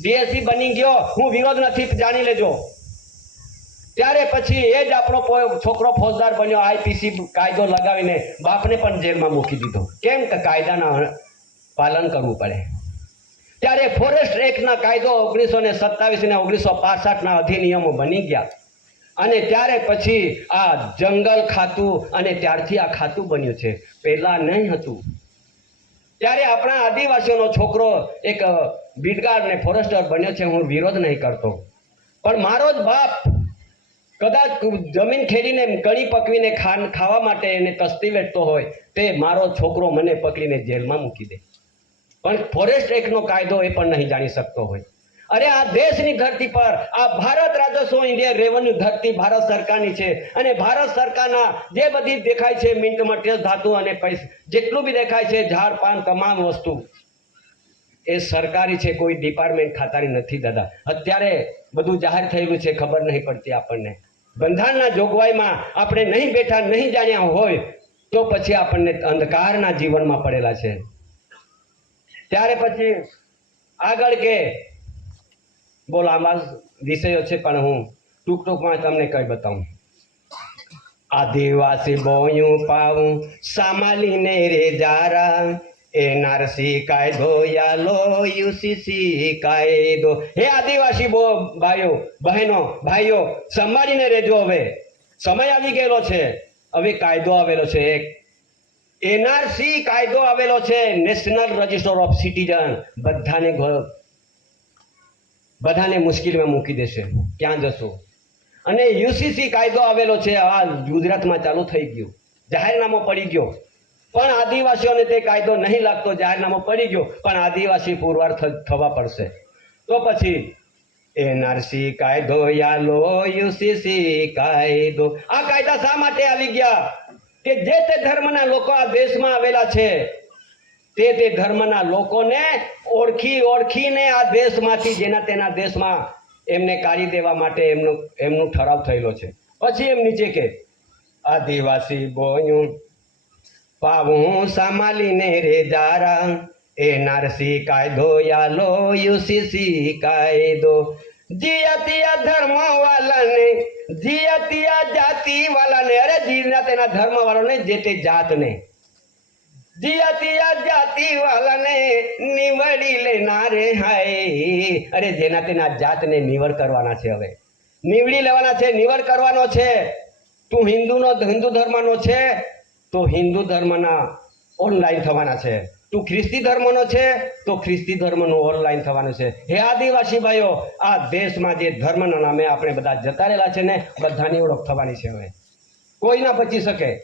ડીએસપી બની ગયો. હું વિરોધ નથી, જાણી લેજો. ત્યારે પછી એ જ આપણો છોકરો ફોજદાર બન્યો. આઈપીસી કાયદો લગાવીને બાપને પણ જેલમાં મૂકી દીધો. કેમ કે કાયદાના પાલન કરવું પડે. ત્યારે ફોરેસ્ટ એક્ટના કાયદો 1927 ને 1965ના અધિનિયમો બની ગયા અને ત્યારે પછી આ જંગલ ખાતું અને ત્યારથી આ ખાતું બન્યું છે. પહેલા નહીં હતું. ત્યારે આપણા આદિવાસીઓનો છોકરો એક બીટગાર્ડ ને ફોરેસ્ટર બન્યો છે. હું વિરોધ નહીં કરતો, પણ મારો જ બાપ કદાચ જમીન ખેડીને કણી પકવીને ખાવા માટે એને કસ્તી વેઠતો હોય, તે મારો છોકરો મને પકડીને જેલમાં મૂકી દે. પણ ફોરેસ્ટ એક્ટનો કાયદો એ પણ નહીં જાણી શકતો હોય. અરે આ દેશની ધરતી પર આ ભારત રાજસ્વ ઇન્ડિયા રેવન્યુ ધરતી ભારત સરકારની છે અને ભારત સરકારના જે બધી દેખાય છે મિન્ટ મટીરિયલ ધાતુ અને પૈસા જેટલું બી દેખાય છે ઝાડ પાન તમામ વસ્તુ એ સરકારી છે. કોઈ ડિપાર્ટમેન્ટ ખાતાની નથી દાદા. અત્યારે બધું જાહેર થયેલું છે, ખબર નહીં પડતી આપણને. બંધારણના જોગવાઈમાં આપણે નહીં બેઠા, નહીં જાણ્યા હોય તો પછી આપણને અંધકારના જીવનમાં પડેલા છે. ત્યારે પછી આગળ કે બોલ, આમાં વિષયો છે પણ હું ટૂંકમાં તમને કઈ બતાવું. આદિવાસી બોયું પાવું સામાલીને રે જારા, એનઆરસી કાયદો યાલો યુસીસી કાયદો. હે આદિવાસી ભાઈઓ બહેનો ભાઈઓ, સંભાળીને રહેજો. હવે સમય આવી ગયેલો છે. હવે કાયદો આવેલો છે, એક એનઆરસી કાયદો આવેલો છે, નેશનલ રજિસ્ટર ઓફ સિટીઝન. બધાને મુશ્કેલીમાં મૂકી દેશે, ક્યાં જશો. અને યુસીસી કાયદો આવેલો છે, આ ગુજરાતમાં ચાલુ થઈ ગયું, જાહેરનામો પડી ગયો, પણ આદિવાસીઓને તે કાયદો નહીં લાગતો. જાહેરનામો પડી ગયો પણ આદિવાસી પુરવાર થવા પડશે. તો પછી એનઆરસી કાયદો યાલો યુસીસી કાયદો. આ કાયદા શા માટે આવી ગયા? કે જે તે ધર્મના લોકો આ દેશમાં આવેલા છે તે ધર્મના લોકોને ઓળખીને આ દેશમાંથી જેના તેના દેશમાં એમને કાઢી દેવા માટે એમનું ઠરાવ થયેલો છે. પછી એમ નીચે કે આદિવાસી બોયું પાવું સામાલીને રે જારા એનઆરસી કાયદો યાલો યુસીસી કાયદો જીયતિયા ધર્મ વાલાને જીયતિયા જાતિ વાલાને અરે જીના તેના ધર્મ વાળાને જે તે જાતને જીયતિયા જાતિ વાલાને નિવડી લેનારે હાય અરે જેના તેના જાતને નિવડ કરવાના છે હવે નિવડી લેવાના છે નિવડ કરવાનો છે તું હિન્દુ ધર્મનો છે તો હિન્દુ ધર્મના ઓનલાઈન થવાના છે તું ખ્રિસ્તી ધર્મનો છે તો ખ્રિસ્તી ધર્મનું ઓનલાઈન થવાનું છે હે આદિવાસી ભાઈઓ આ દેશમાં જે ધર્મના નામે આપણે બધા જતા રહેલા છે ને બધાની ઓળખ થવાની છે હવે કોઈ ના બચી શકે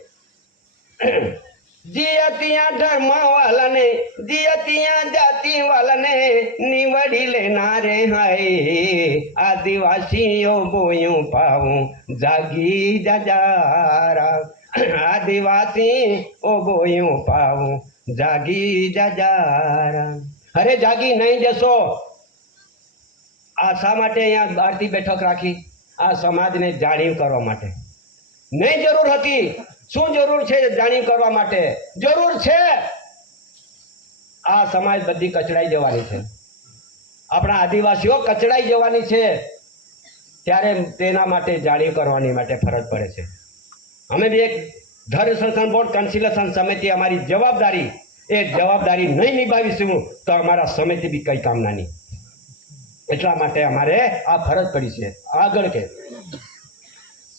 જીયતિયા ધર્મ વાલાને જીયતિયા જાતિ વાલાને નિવડી લેનારે હાય આદિવાસીઓ બોયું પાવું જાગી જાજારા આદિવાસી ઓ બોયું પાવું જાગી જાજારા અરે જાગી નહીં જશો આ શા માટે અહીંયા આરતી બેઠક રાખી આ સમાજને જાણીવ કરવા માટે નહીં જરૂર હતી શું જરૂર છે જાણીવ કરવા માટે જરૂર છે આ સમાજ બધી કચડાઈ જવાની છે આપણા આદિવાસીઓ કચડાઈ જવાની છે ત્યારે તેના માટે જાણીવ કરવાની માટે ફરજ પડે છે અમે બી એક ધર્મ સંરક્ષણ બોર્ડ કન્સિલેશન સમિતિ અમારી જવાબદારી એ જવાબદારી નહીં નિભાવીશું તો અમારા સમિતિ બી કઈ કામના નહીં એટલા માટે અમારે આ ફરજ પડી છે આગળ કે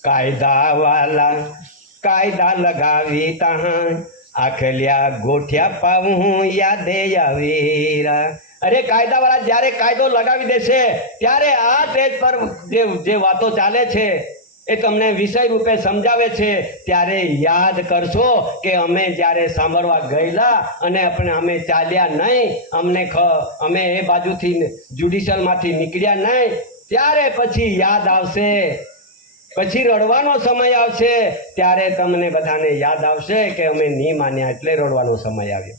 કાયદા વાલા કાયદા લગાવી તહાં આખલ્યા ગોઠ્યા પાવું યાદે આવેરા અરે કાયદા વાળા જ્યારે કાયદો લગાવી દેશે ત્યારે આ સ્ટેજ પર જે વાતો ચાલે છે એ તમને વિષય રૂપે સમજાવે છે ત્યારે યાદ કરશો કે અમે જ્યારે સાંભળવા ગયેલા અને અમે ચાલ્યા નહીં અમે એ બાજુથી જ્યુડિશિયલમાંથી નીકળ્યા નહીં ત્યારે પછી યાદ આવશે પછી રડવાનો સમય આવશે ત્યારે તમને બધાને યાદ આવશે કે અમે નહીં માન્યા એટલે રડવાનો સમય આવ્યો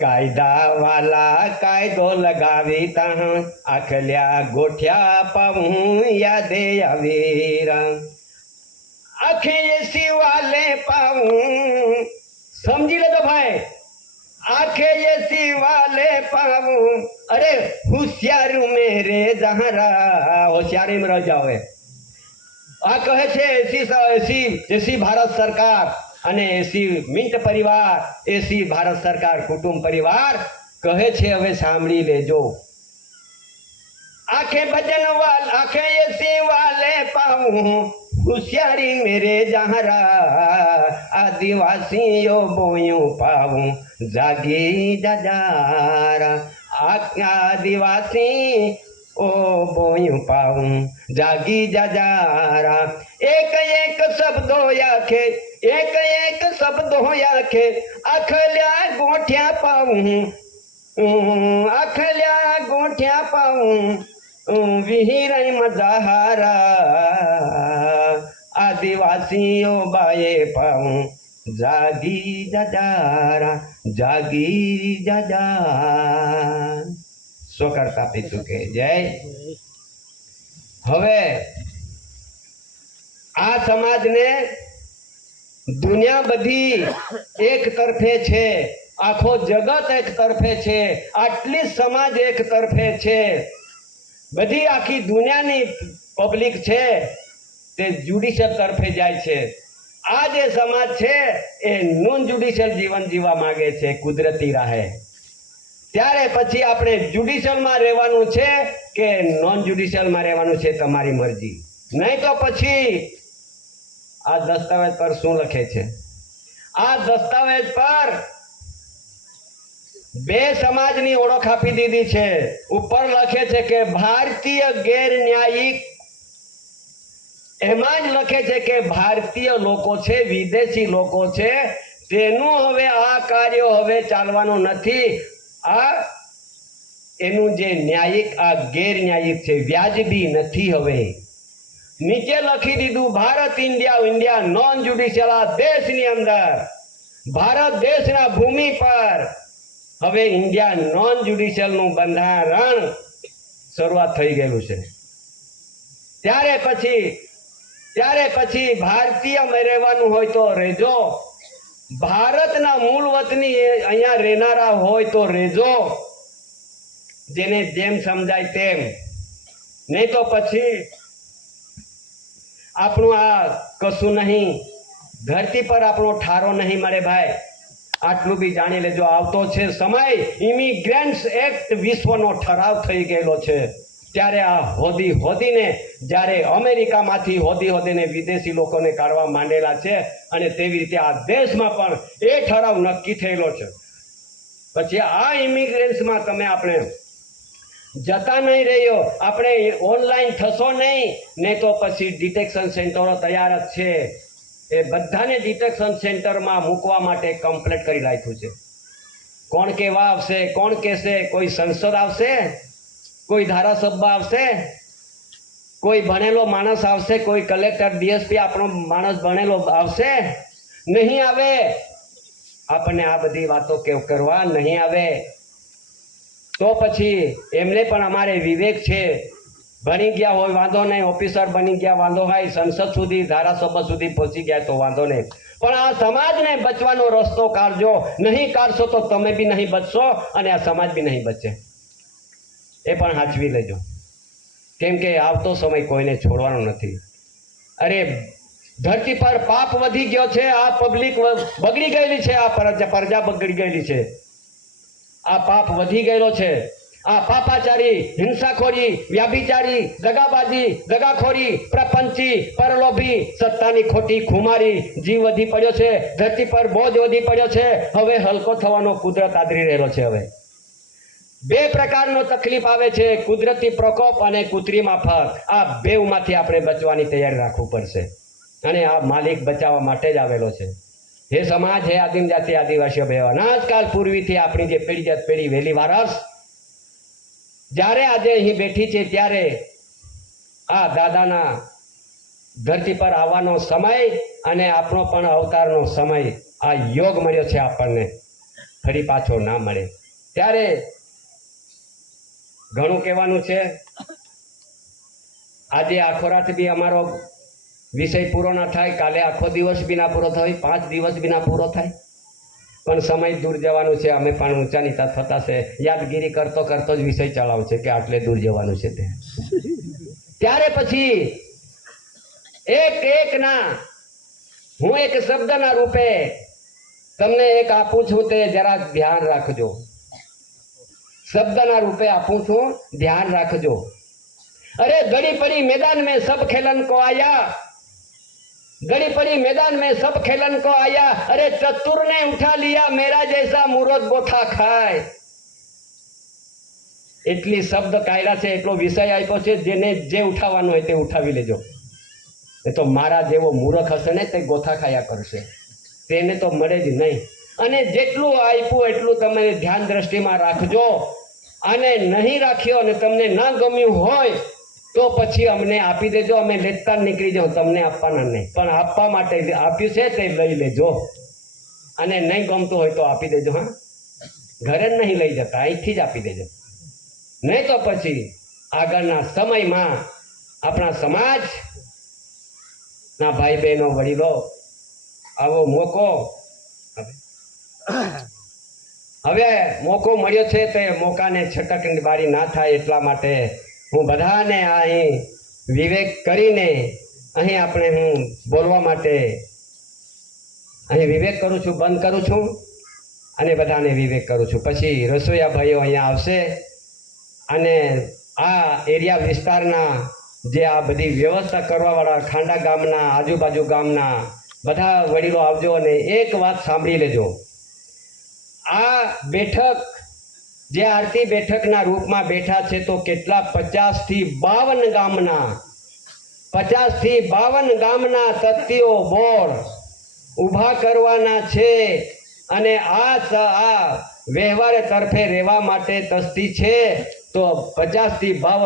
કાયદા વાલા કાયદો લગાવી તહાં આખલ્યા ગોઠ્યા પાવું યાદે આવેરા આખે શિવાલે પાવું સમજી લેજો ભાઈ આખે શિવાલે પાવું અરે હોશિયાર મેરે જહરા હોશિયારી में रह जाओ આ કહે છે એસી ભારત સરકાર અને એસી મિન્ટ પરિવાર એસી ભારત સરકાર કુટુંબ પરિવાર કહે છે હવે સાંભળી લેજો આંખે ભજન વાલ આંખે એસી વાલે પાऊं હોશિયારી મેરે જહરા આદિવાસીઓ બોયું પાऊं જાગી જાજારા આદિવાસી ओ बोयूं पाऊं जागी जाजारा एक एक शब्दो याखे एक एक शब्दो याखे अखल्या गोठ्या पाऊं अखल्या गोठ्या पाऊं विहीर मजाहारा आदिवासीओ बाए पाऊं जागी जाजारा जागी जाजा સો કરતા પિતુ કે જય હવે આ સમાજને દુનિયા બધી એક તરફે છે આખો જગત એક તરફે છે આટલી સમાજ એક તરફે છે બધી આખી દુનિયાની પબ્લિક છે તે જ્યુડિશિયલ તરફે જાય છે આ જે સમાજ છે એ નોન જ્યુડિશિયલ જીવન જીવવા માંગે છે કુદરતી રાહે ત્યારે પછી આપણે જ્યુડિશિયલમાં રહેવાનું છે કે નોન જ્યુડિશિયલમાં રહેવાનું છે તમારી મરજી નહીં તો પછી આ દસ્તાવેજ પર શું લખે છે આ દસ્તાવેજ પર બે સમાજની ઓળખ આપી દીધી છે ઉપર લખે છે કે ભારતીય ગેર ન્યાયિક એમાં જ લખે છે કે ભારતીય લોકો છે વિદેશી લોકો છે તેનું હવે આ કાર્ય હવે ચાલવાનું નથી આ એનું જે ન્યાયિક આ ગેર ન્યાયિક છે વ્યાજબી નથી હવે નીચે લખી દીધું ભારત ઇન્ડિયા નોન જ્યુડિશિયલ આ દેશની અંદર ભારત દેશના ભૂમિ પર હવે ઇન્ડિયા નોન જ્યુડિશિયલનું બંધારણ શરૂઆત થઈ ગયેલું છે ત્યારે પછી ત્યારે પછી ભારતીયમાં રહેવાનું હોય તો રહેજો, ભારતના મૂળ વતની અહીંયા રહેનારા હોય તો રહેજો, જેને જેમ સમજાય તેમ. નહીં તો પછી આપણું આ કશું નહીં, ધરતી પર આપણો ઠારો નહીં મળે ભાઈ. આટલું બી જાણી લેજો, આવતો છે સમય, ઇમિગ્રન્ટ્સ એક્ટ વિશ્વનો ઠરાવ થઈ ગયેલો છે. ત્યારે આ હોદીને જ્યારે અમેરિકામાંથી હોદીને વિદેશી લોકોને કાઢવા માંડેલા છે, અને તેવી રીતે આ દેશમાં પણ એ ઠરાવ નક્કી થયેલો છે. પછી આ ઇમિગ્રન્ટ્સમાં તમે આપણે જતા નહીં રહ્યો, આપણે ઓનલાઈન થશો નહીં તો પછી ડિટેક્શન સેન્ટરો તૈયાર જ છે. એ બધાને ડિટેક્શન સેન્ટરમાં મૂકવા માટે કમ્પ્લીટ કરી રાખ્યું છે. કોણ કેવા આવશે, કોણ કહેશે, કોઈ સંસદ આવશે, કોઈ ધારાસભ્ય આવશે, કોઈ ભણેલો માણસ આવશે, કોઈ કલેક્ટર ડીએસપી આપણો માણસ ભણેલો આવશે? નહીં આવે. આપણને આ બધી વાતો કરવા નહીં આવે. તો પછી એમને પણ અમારે વિવેક છે, ભણી ગયા હોય વાંધો નહીં, ઓફિસર બની ગયા વાંધો હોય, સંસદ સુધી ધારાસભ્ય સુધી પહોંચી ગયા તો વાંધો નહીં, પણ આ સમાજને બચવાનો રસ્તો કાઢજો. નહીં કાઢશો તો તમે બી નહીં બચશો અને આ સમાજ બી નહીં બચે. એ પણ સાચવી લેજો, કેમ કે આવતો સમય કોઈને છોડવાનો નથી. અરે ધરતી પર પાપ વધી ગયો છે, આ પબ્લિક બગડી ગયેલી છે, આ પ્રજા બગડી ગયેલી છે, આ પાપ વધી ગયેલો છે. આ પાપાચારી, હિંસાખોરી, વ્યાભિચારી, દગાબાજી, દગાખોરી, પ્રપંચી, પરલોભી, સત્તાની ખોટી ખુમારી જીવ વધી પડ્યો છે. ધરતી પર બોજ વધી પડ્યો છે. હવે હલકો થવાનો કુદરત આદરી રહેલો છે. હવે બે પ્રકારનો તકલીફ આવે છે, કુદરતી પ્રકોપ અને કૃત્રિમ આફત. આ બેઉમાંથી આપણે બચવાની તૈયારી રાખવું પડશે, અને આ માલિક બચાવવા માટે જ આવેલો છે. હે સમાજ, હે આદિમ જાતિ આદિવાસીઓ ભાઈઓ, અનાજકાલ પૂર્વીથી આપણી જે પેઢી વહેલી વારસ જ્યારે આજે અહીં બેઠી છે, ત્યારે આ દાદાના ધરતી પર આવવાનો સમય અને આપણો પણ અવતારનો સમય, આ યોગ મળ્યો છે આપણને, ફરી પાછો ના મળે. ત્યારે ઘણું કહેવાનું છે. આજે આખો રાત બી અમારો વિષય પૂરો ના થાય, કાલે આખો દિવસ બી ના પૂરો થાય, 5 દિવસ બી ના પૂરો થાય, પણ સમય દૂર જવાનું છે. અમે પણ ઊંચા નીચા થતા છે, યાદગીરી કરતો જ વિષય ચલાવશે કે આટલે દૂર જવાનું છે તે. ત્યારે પછી એક ના હું એક શબ્દના રૂપે તમને એક આપું છું, તે જરા ધ્યાન રાખજો. શબ્દના રૂપે આપું છું, ધ્યાન રાખજો. अरे गड़ी पड़ी मैदान में सब खेलन को आया, गड़ी पड़ी मैदान में सब खेलन को आया, अरे चतुर ने उठा लिया मेरा जैसा मूरत गोथा खाए. એટલી શબ્દ કાઢ્યા છે, એટલો વિષય આપ્યો છે, જેને જે ઉઠાવવાનો હોય તે ઉઠાવી લેજો. એ તો મારા જેવો મૂર્ખ હશે ને તે ગોથા ખાયા કરશે, તેને તો મળે જ નહીં. અને જેટલું આપ્યું એટલું તમે ધ્યાન દ્રષ્ટિમાં રાખજો. અને નહીં રાખ્યો અને તમને ના ગમ્યું હોય તો પછી અમને આપી દેજો, અમે લેતા નીકળી જાઓ. તમને આપવાના નહીં, પણ આપવા માટે આપ્યું છે તે લઈ લેજો. અને નહીં ગમતું હોય તો આપી દેજો. હા, ઘરે જ નહીં લઈ જતા, અહીંથી જ આપી દેજો. નહીં તો પછી આગળના સમયમાં આપણા સમાજના ભાઈ બહેનો વડીલો આવો મોકો હવે મોકો મળ્યો છે, તે મોકાને છટકની બારી ના થાય એટલા માટે હું બધાને અહીં વિવેક કરીને અહીં આપણે હું બોલવા માટે અહીં વિવેક કરું છું, બંધ કરું છું અને બધાને વિવેક કરું છું. પછી રસોઈયા ભાઈઓ અહીંયા આવશે અને આ એરિયા વિસ્તારના જે આ બધી વ્યવસ્થા કરવાવાળા ખાંડા ગામના, આજુબાજુ ગામના બધા વડીલો આવજો અને એક વાત સાંભળી લેજો. આ બેઠક જે આરતી બેઠકના રૂપમાં બેઠા છે, તો કેટલા 50 થી 52 ગામના તત્તીઓ બોર ઊભા કરવાના છે. અને આ વ્યવહારે તરફે રહેવા માટે તસ્તી છે, તો 50 થી 52